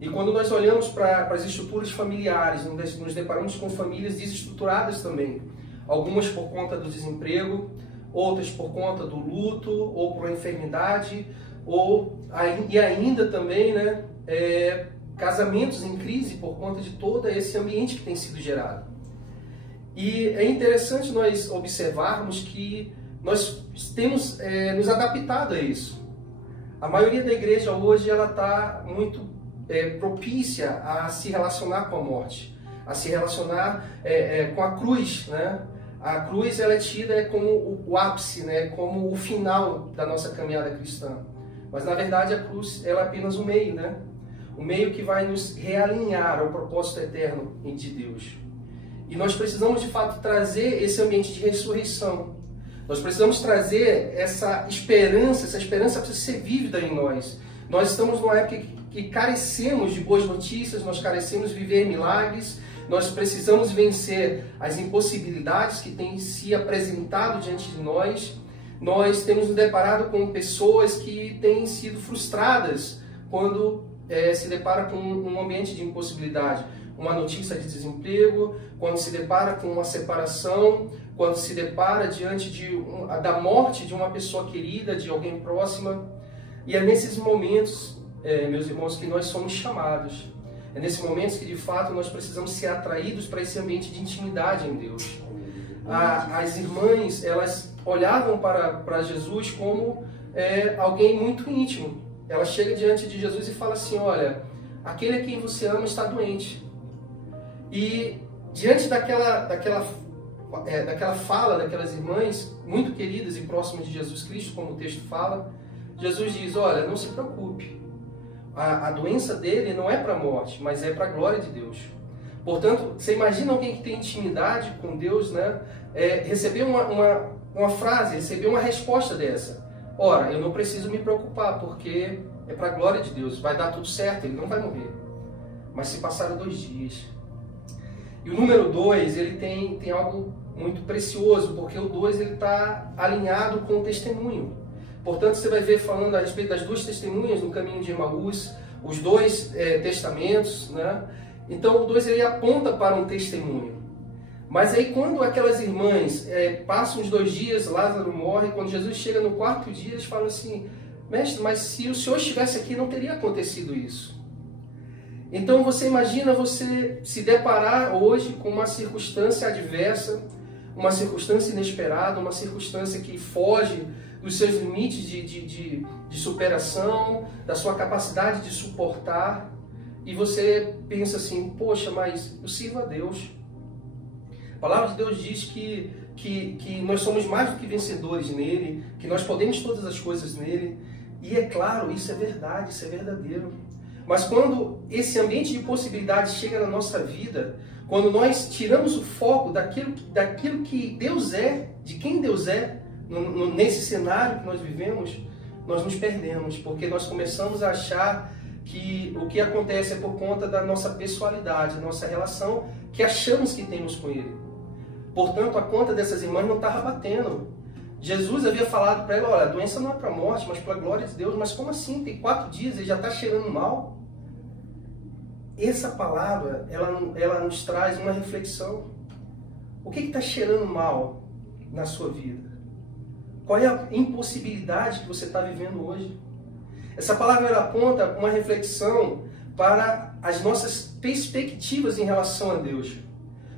E quando nós olhamos para as estruturas familiares, nos deparamos com famílias desestruturadas também. Algumas por conta do desemprego, outras por conta do luto, ou por uma enfermidade, e ainda também, né, casamentos em crise por conta de todo esse ambiente que tem sido gerado. E é interessante nós observarmos que nós temos nos adaptado a isso. A maioria da igreja hoje ela está muito propícia a se relacionar com a morte, a se relacionar com a cruz, né? A cruz ela é tida como o ápice, né? Como o final da nossa caminhada cristã. Mas na verdade a cruz ela é apenas o meio, né? O meio que vai nos realinhar ao propósito eterno de Deus. E nós precisamos de fato trazer esse ambiente de ressurreição. Nós precisamos trazer essa esperança precisa ser vívida em nós. Nós estamos numa época que carecemos de boas notícias, nós carecemos de viver milagres, nós precisamos vencer as impossibilidades que têm se apresentado diante de nós. Nós temos nos deparado com pessoas que têm sido frustradas quando se depara com um ambiente de impossibilidade. Uma notícia de desemprego, quando se depara com uma separação, quando se depara diante da morte de uma pessoa querida, de alguém próxima. E é nesses momentos, meus irmãos, que nós somos chamados. É nesses momentos que, de fato, nós precisamos ser atraídos para esse ambiente de intimidade em Deus. As irmãs, elas olhavam para Jesus como alguém muito íntimo. Ela chega diante de Jesus e fala assim, olha, aquele a quem você ama está doente. E diante daquela fala daquelas irmãs, muito queridas e próximas de Jesus Cristo, como o texto fala, Jesus diz, olha, não se preocupe, a doença dele não é para a morte, mas é para a glória de Deus. Portanto, você imagina alguém que tem intimidade com Deus, né, receber uma frase, receber uma resposta dessa. Ora, eu não preciso me preocupar, porque é para a glória de Deus, vai dar tudo certo, ele não vai morrer. Mas se passaram 2 dias. E o número 2, ele tem algo muito precioso, porque o 2 está alinhado com o testemunho. Portanto, você vai ver falando a respeito das 2 testemunhas no caminho de Emaús, os 2 testamentos, né? Então o 2 ele aponta para um testemunho. Mas aí quando aquelas irmãs passam os 2 dias, Lázaro morre, quando Jesus chega no 4º dia, eles falam assim, mestre, mas se o Senhor estivesse aqui não teria acontecido isso. Então você imagina você se deparar hoje com uma circunstância adversa, uma circunstância inesperada, uma circunstância que foge dos seus limites de superação, da sua capacidade de suportar, e você pensa assim, poxa, mas eu sirvo a Deus. A palavra de Deus diz que nós somos mais do que vencedores nele, que nós podemos todas as coisas nele, e é claro, isso é verdade, isso é verdadeiro. Mas quando esse ambiente de possibilidades chega na nossa vida, quando nós tiramos o foco daquilo que Deus é, de quem Deus é, nesse cenário que nós vivemos, nós nos perdemos, porque nós começamos a achar que o que acontece é por conta da nossa pessoalidade, nossa relação que achamos que temos com Ele. Portanto, a conta dessas irmãs não estava batendo. Jesus havia falado para ela, olha, a doença não é para a morte, mas para a glória de Deus. Mas como assim? Tem 4 dias, ele já está cheirando mal? Essa palavra, ela nos traz uma reflexão. O que está cheirando mal na sua vida? Qual é a impossibilidade que você está vivendo hoje? Essa palavra ela aponta uma reflexão para as nossas perspectivas em relação a Deus.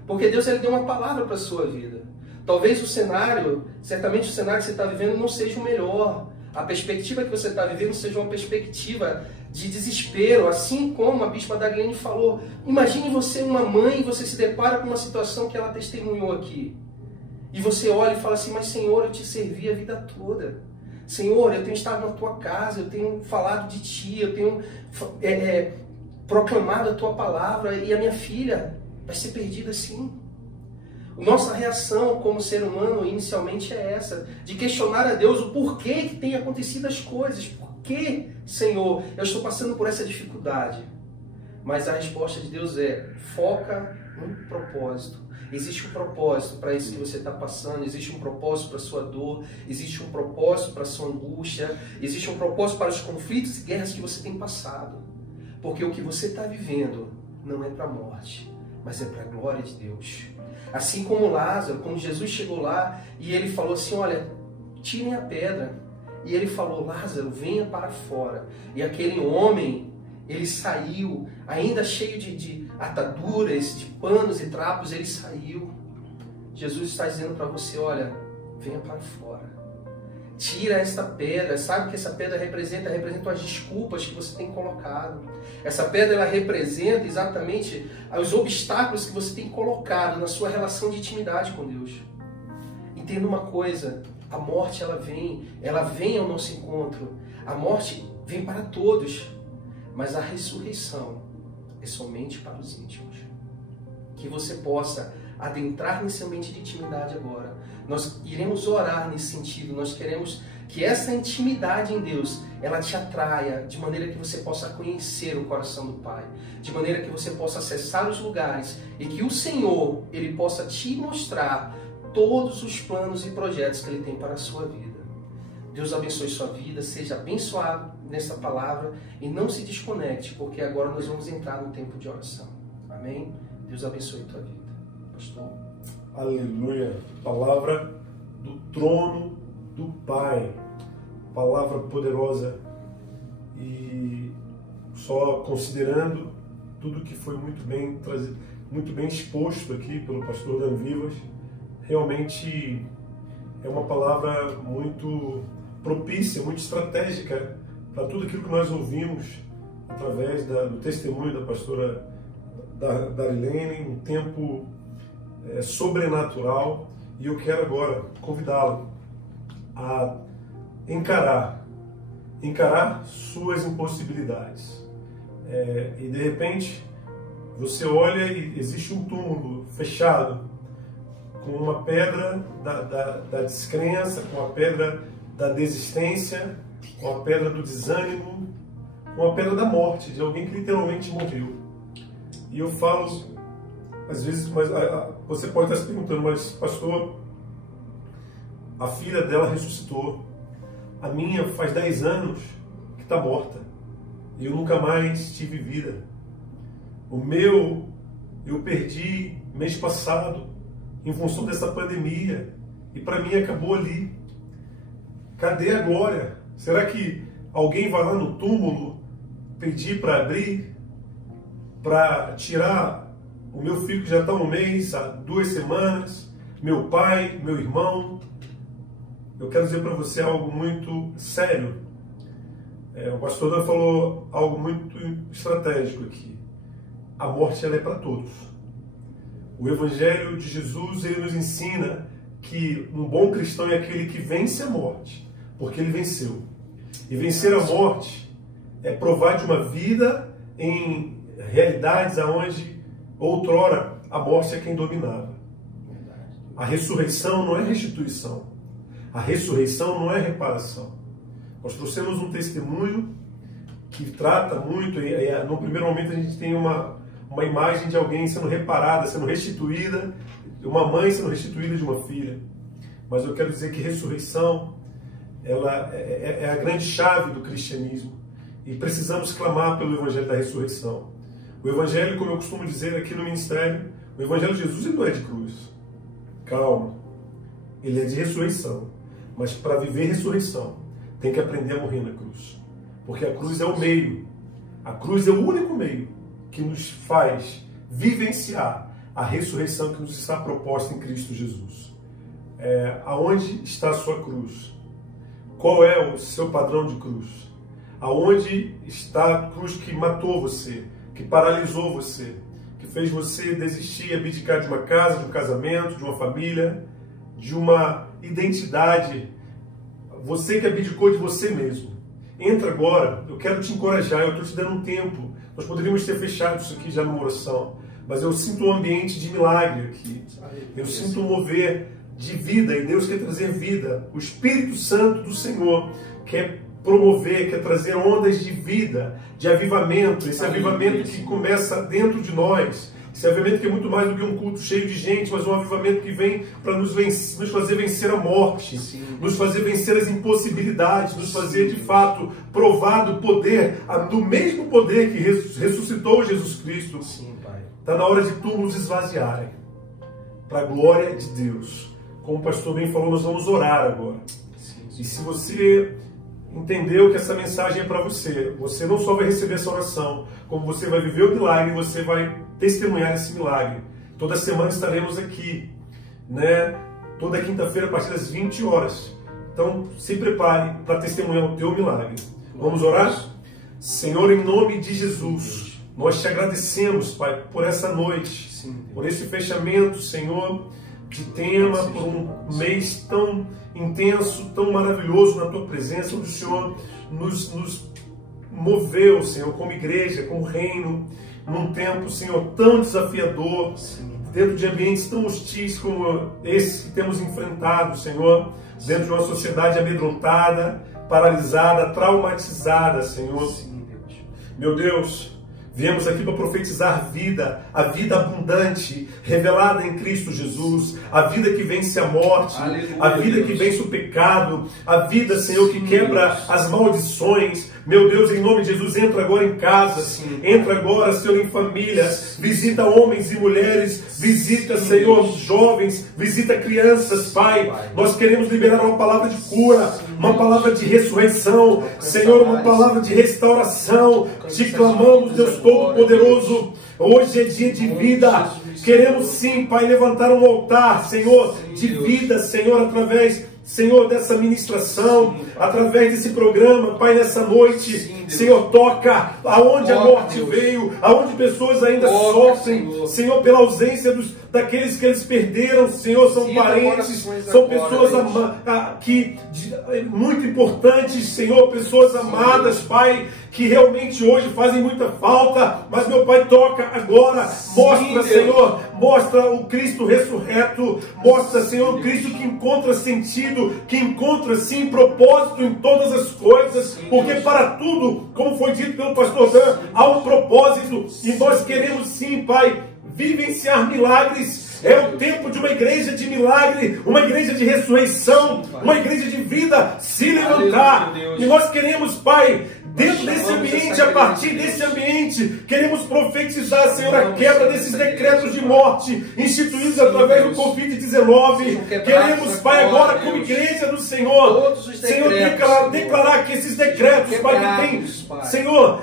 Porque Deus ele deu uma palavra para a sua vida. Talvez o cenário, certamente o cenário que você está vivendo não seja o melhor. A perspectiva que você está vivendo seja uma perspectiva de desespero, assim como a Bispa Dagliane falou. Imagine você uma mãe e você se depara com uma situação que ela testemunhou aqui. E você olha e fala assim, mas Senhor, eu te servi a vida toda. Senhor, eu tenho estado na tua casa, eu tenho falado de ti, eu tenho proclamado a tua palavra e a minha filha vai ser perdida assim. Nossa reação como ser humano inicialmente é essa, de questionar a Deus o porquê que tem acontecido as coisas. Por que, Senhor, eu estou passando por essa dificuldade? Mas a resposta de Deus é, foca no propósito. Existe um propósito para isso que você está passando, existe um propósito para a sua dor, existe um propósito para a sua angústia, existe um propósito para os conflitos e guerras que você tem passado. Porque o que você está vivendo não é para a morte, mas é para a glória de Deus. Assim como Lázaro, quando Jesus chegou lá e ele falou assim, olha, tirem a pedra. E ele falou, Lázaro, venha para fora. E aquele homem, ele saiu, ainda cheio de ataduras, de panos e trapos, ele saiu. Jesus está dizendo para você, olha, venha para fora. Tira esta pedra. Sabe o que essa pedra representa? Representa as desculpas que você tem colocado. Essa pedra, ela representa exatamente os obstáculos que você tem colocado na sua relação de intimidade com Deus. Entenda uma coisa, a morte ela vem ao nosso encontro. A morte vem para todos, mas a ressurreição é somente para os íntimos. Que você possa adentrar nesse ambiente de intimidade agora. Nós iremos orar nesse sentido, nós queremos que essa intimidade em Deus, ela te atraia, de maneira que você possa conhecer o coração do Pai, de maneira que você possa acessar os lugares e que o Senhor, Ele possa te mostrar todos os planos e projetos que Ele tem para a sua vida. Deus abençoe sua vida, seja abençoado nessa palavra e não se desconecte, porque agora nós vamos entrar no tempo de oração. Amém? Deus abençoe tua vida. Pastor. Aleluia. Palavra do trono do Pai. Palavra poderosa. E só considerando tudo que foi muito bem trazido, muito bem exposto aqui pelo pastor Dan Vivas, realmente é uma palavra muito propícia, muito estratégica para tudo aquilo que nós ouvimos através do testemunho da pastora Darilene, um tempo sobrenatural, e eu quero agora convidá-la a encarar suas impossibilidades. E de repente você olha e existe um túmulo fechado, com uma pedra da descrença, com a pedra da desistência, com a pedra do desânimo, com a pedra da morte, de alguém que literalmente morreu. E eu falo, às vezes, você pode estar se perguntando, mas pastor, a filha dela ressuscitou, a minha faz 10 anos que está morta, e eu nunca mais tive vida. O meu, eu perdi mês passado, em função dessa pandemia, e para mim acabou ali. Cadê a glória? Será que alguém vai lá no túmulo pedir para abrir, para tirar o meu filho que já está um mês, há 2 semanas, meu pai, meu irmão? Eu quero dizer para você algo muito sério. O pastor Dan falou algo muito estratégico aqui. A morte, ela é para todos. O Evangelho de Jesus, ele nos ensina que um bom cristão é aquele que vence a morte, porque ele venceu. E vencer a morte é provar de uma vida em realidades onde outrora a morte é quem dominava. A ressurreição não é restituição. A ressurreição não é reparação. Nós trouxemos um testemunho que trata muito, e no primeiro momento a gente tem uma imagem de alguém sendo reparada, sendo restituída, uma mãe sendo restituída de uma filha. Mas eu quero dizer que ressurreição, ela é a grande chave do cristianismo. E precisamos clamar pelo Evangelho da ressurreição. O Evangelho, como eu costumo dizer aqui no ministério, o Evangelho de Jesus ele não é de cruz. Calma. Ele é de ressurreição. Mas para viver ressurreição, tem que aprender a morrer na cruz. Porque a cruz é o meio. A cruz é o único meio que nos faz vivenciar a ressurreição que nos está proposta em Cristo Jesus. Aonde está a sua cruz? Qual é o seu padrão de cruz? Aonde está a cruz que matou você, que paralisou você, que fez você desistir e abdicar de uma casa, de um casamento, de uma família, de uma identidade, você que abdicou de você mesmo. Entra agora, eu quero te encorajar, eu estou te dando um tempo. Nós poderíamos ter fechado isso aqui já numa oração, mas eu sinto um ambiente de milagre aqui. Eu sinto um mover de vida, e Deus quer trazer vida. O Espírito Santo do Senhor quer promover, quer trazer ondas de vida, de avivamento. Esse avivamento que começa dentro de nós. Esse avivamento que é muito mais do que um culto cheio de gente, mas um avivamento que vem para nos fazer vencer a morte, nos fazer vencer as impossibilidades, nos fazer de fato provar do poder, do mesmo poder que ressuscitou Jesus Cristo. Está na hora de túmulos esvaziarem, para a glória de Deus. Como o pastor bem falou, nós vamos orar agora. E se você entendeu que essa mensagem é para você, você não só vai receber essa oração, como você vai viver o milagre, você vai testemunhar esse milagre. Toda semana estaremos aqui, né? Toda quinta-feira a partir das 20 horas. Então se prepare para testemunhar o teu milagre. Vamos orar? Senhor, em nome de Jesus, nós te agradecemos, Pai, por essa noite, por esse fechamento, Senhor, de tema, por um mês tão intenso, tão maravilhoso na tua presença, onde o Senhor nos moveu, Senhor, como igreja, como reino, num tempo, Senhor, tão desafiador, dentro de ambientes tão hostis como esses que temos enfrentado, Senhor, dentro de uma sociedade amedrontada, paralisada, traumatizada, Senhor. Meu Deus, viemos aqui para profetizar vida, a vida abundante, revelada em Cristo Jesus, a vida que vence a morte, aleluia, a vida que vence o pecado, a vida, Senhor, que quebra as maldições. Meu Deus, em nome de Jesus, entra agora em casa, entra agora, Senhor, em famílias, visita homens e mulheres, visita, Senhor, jovens, visita crianças, Pai. Nós queremos liberar uma palavra de cura, uma palavra de ressurreição, Senhor, uma palavra de restauração. Te clamamos, Deus Todo-Poderoso, hoje é dia de vida. Queremos sim, Pai, levantar um altar, Senhor, de vida, Senhor, através, Senhor, dessa ministração, através desse programa, Pai, nessa noite, Senhor, toca aonde a morte veio, aonde pessoas ainda sofrem, Senhor, pela ausência daqueles que eles perderam, Senhor, são parentes, são pessoas muito importantes, Senhor, pessoas amadas, Pai, que realmente hoje fazem muita falta, mas meu Pai, toca agora, mostra, Senhor, mostra o Cristo ressurreto, mostra, Senhor, o Cristo que encontra sentido, que encontra, sim, propósito em todas as coisas, porque para tudo, como foi dito pelo pastor Dan, há um propósito, e nós queremos, sim, Pai, vivenciar milagres. É o tempo de uma igreja de milagre, uma igreja de ressurreição, uma igreja de vida se levantar. E nós queremos, Pai, dentro desse ambiente, a partir desse ambiente, queremos profetizar, Senhor, a quebra desses decretos de morte instituídos através do Covid-19. Queremos, Pai, agora como igreja do Senhor, Senhor, declarar que esses decretos, Pai, que tem, Senhor,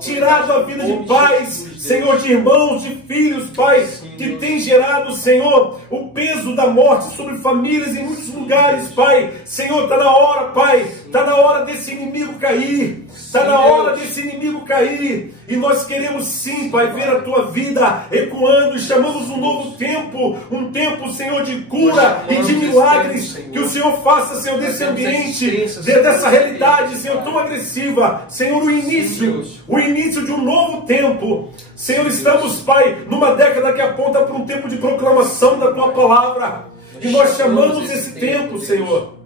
tirado a vida de pais, Senhor, de irmãos, de filhos, Pai, que tem gerado, Senhor, o peso da morte sobre famílias em muitos lugares, Pai. Senhor, está na hora, Pai, está na hora desse inimigo cair, está na hora desse inimigo cair, e nós queremos sim, Pai, ver a Tua vida ecoando, e chamamos um novo tempo, um tempo, Senhor, de cura e de milagres, que o Senhor faça, Senhor, desse ambiente, dessa realidade, Senhor, tão agressiva, Senhor, o início de um novo tempo. Senhor, estamos, Pai, numa década que aponta para um tempo de proclamação da Tua palavra, e nós chamamos esse tempo, Senhor,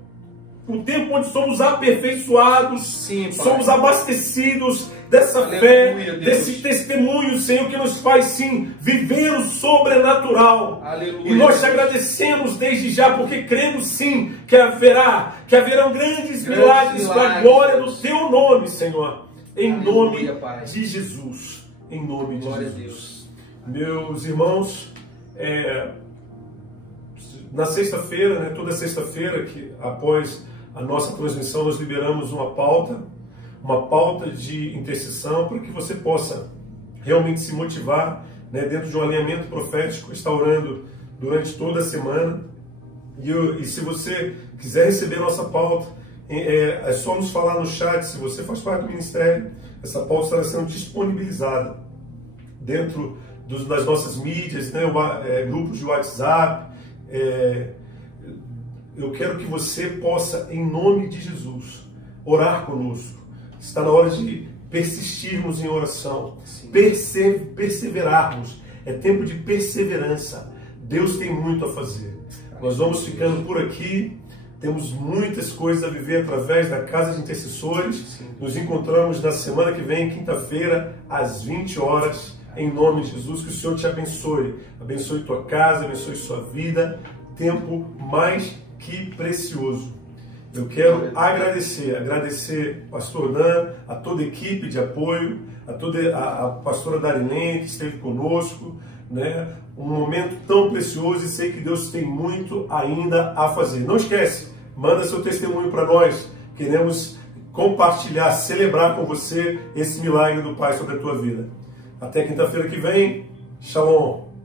um tempo onde somos aperfeiçoados, somos abastecidos dessa fé, desse testemunho, Senhor, que nos faz sim viver o sobrenatural. Aleluia. E nós te agradecemos desde já, porque cremos sim que haverão grandes milagres para a glória do Teu nome, Senhor. Em nome de Jesus. Em nome de Jesus. Meus irmãos, na sexta-feira, né, toda sexta-feira, que após a nossa transmissão, nós liberamos uma pauta de intercessão, para que você possa realmente se motivar, né, dentro de um alinhamento profético, está orando durante toda a semana. E se você quiser receber nossa pauta, é só nos falar no chat. Se você faz parte do ministério, essa pauta estará sendo disponibilizada dentro das nossas mídias, né, grupos de WhatsApp, eu quero que você possa, em nome de Jesus, orar conosco. Está na hora de persistirmos em oração, perseverarmos. É tempo de perseverança. Deus tem muito a fazer. Nós vamos ficando por aqui. Temos muitas coisas a viver através da Casa de Intercessores. Nos encontramos na semana que vem, quinta-feira, às 20 horas. Em nome de Jesus, que o Senhor te abençoe. Abençoe tua casa, abençoe sua vida. Tempo mais que precioso. Eu quero agradecer pastor Dan, a toda a equipe de apoio, a pastora Darilene que esteve conosco, né? Um momento tão precioso, e sei que Deus tem muito ainda a fazer. Não esquece, manda seu testemunho para nós. Queremos compartilhar, celebrar com você esse milagre do Pai sobre a tua vida. Até quinta-feira que vem. Shalom.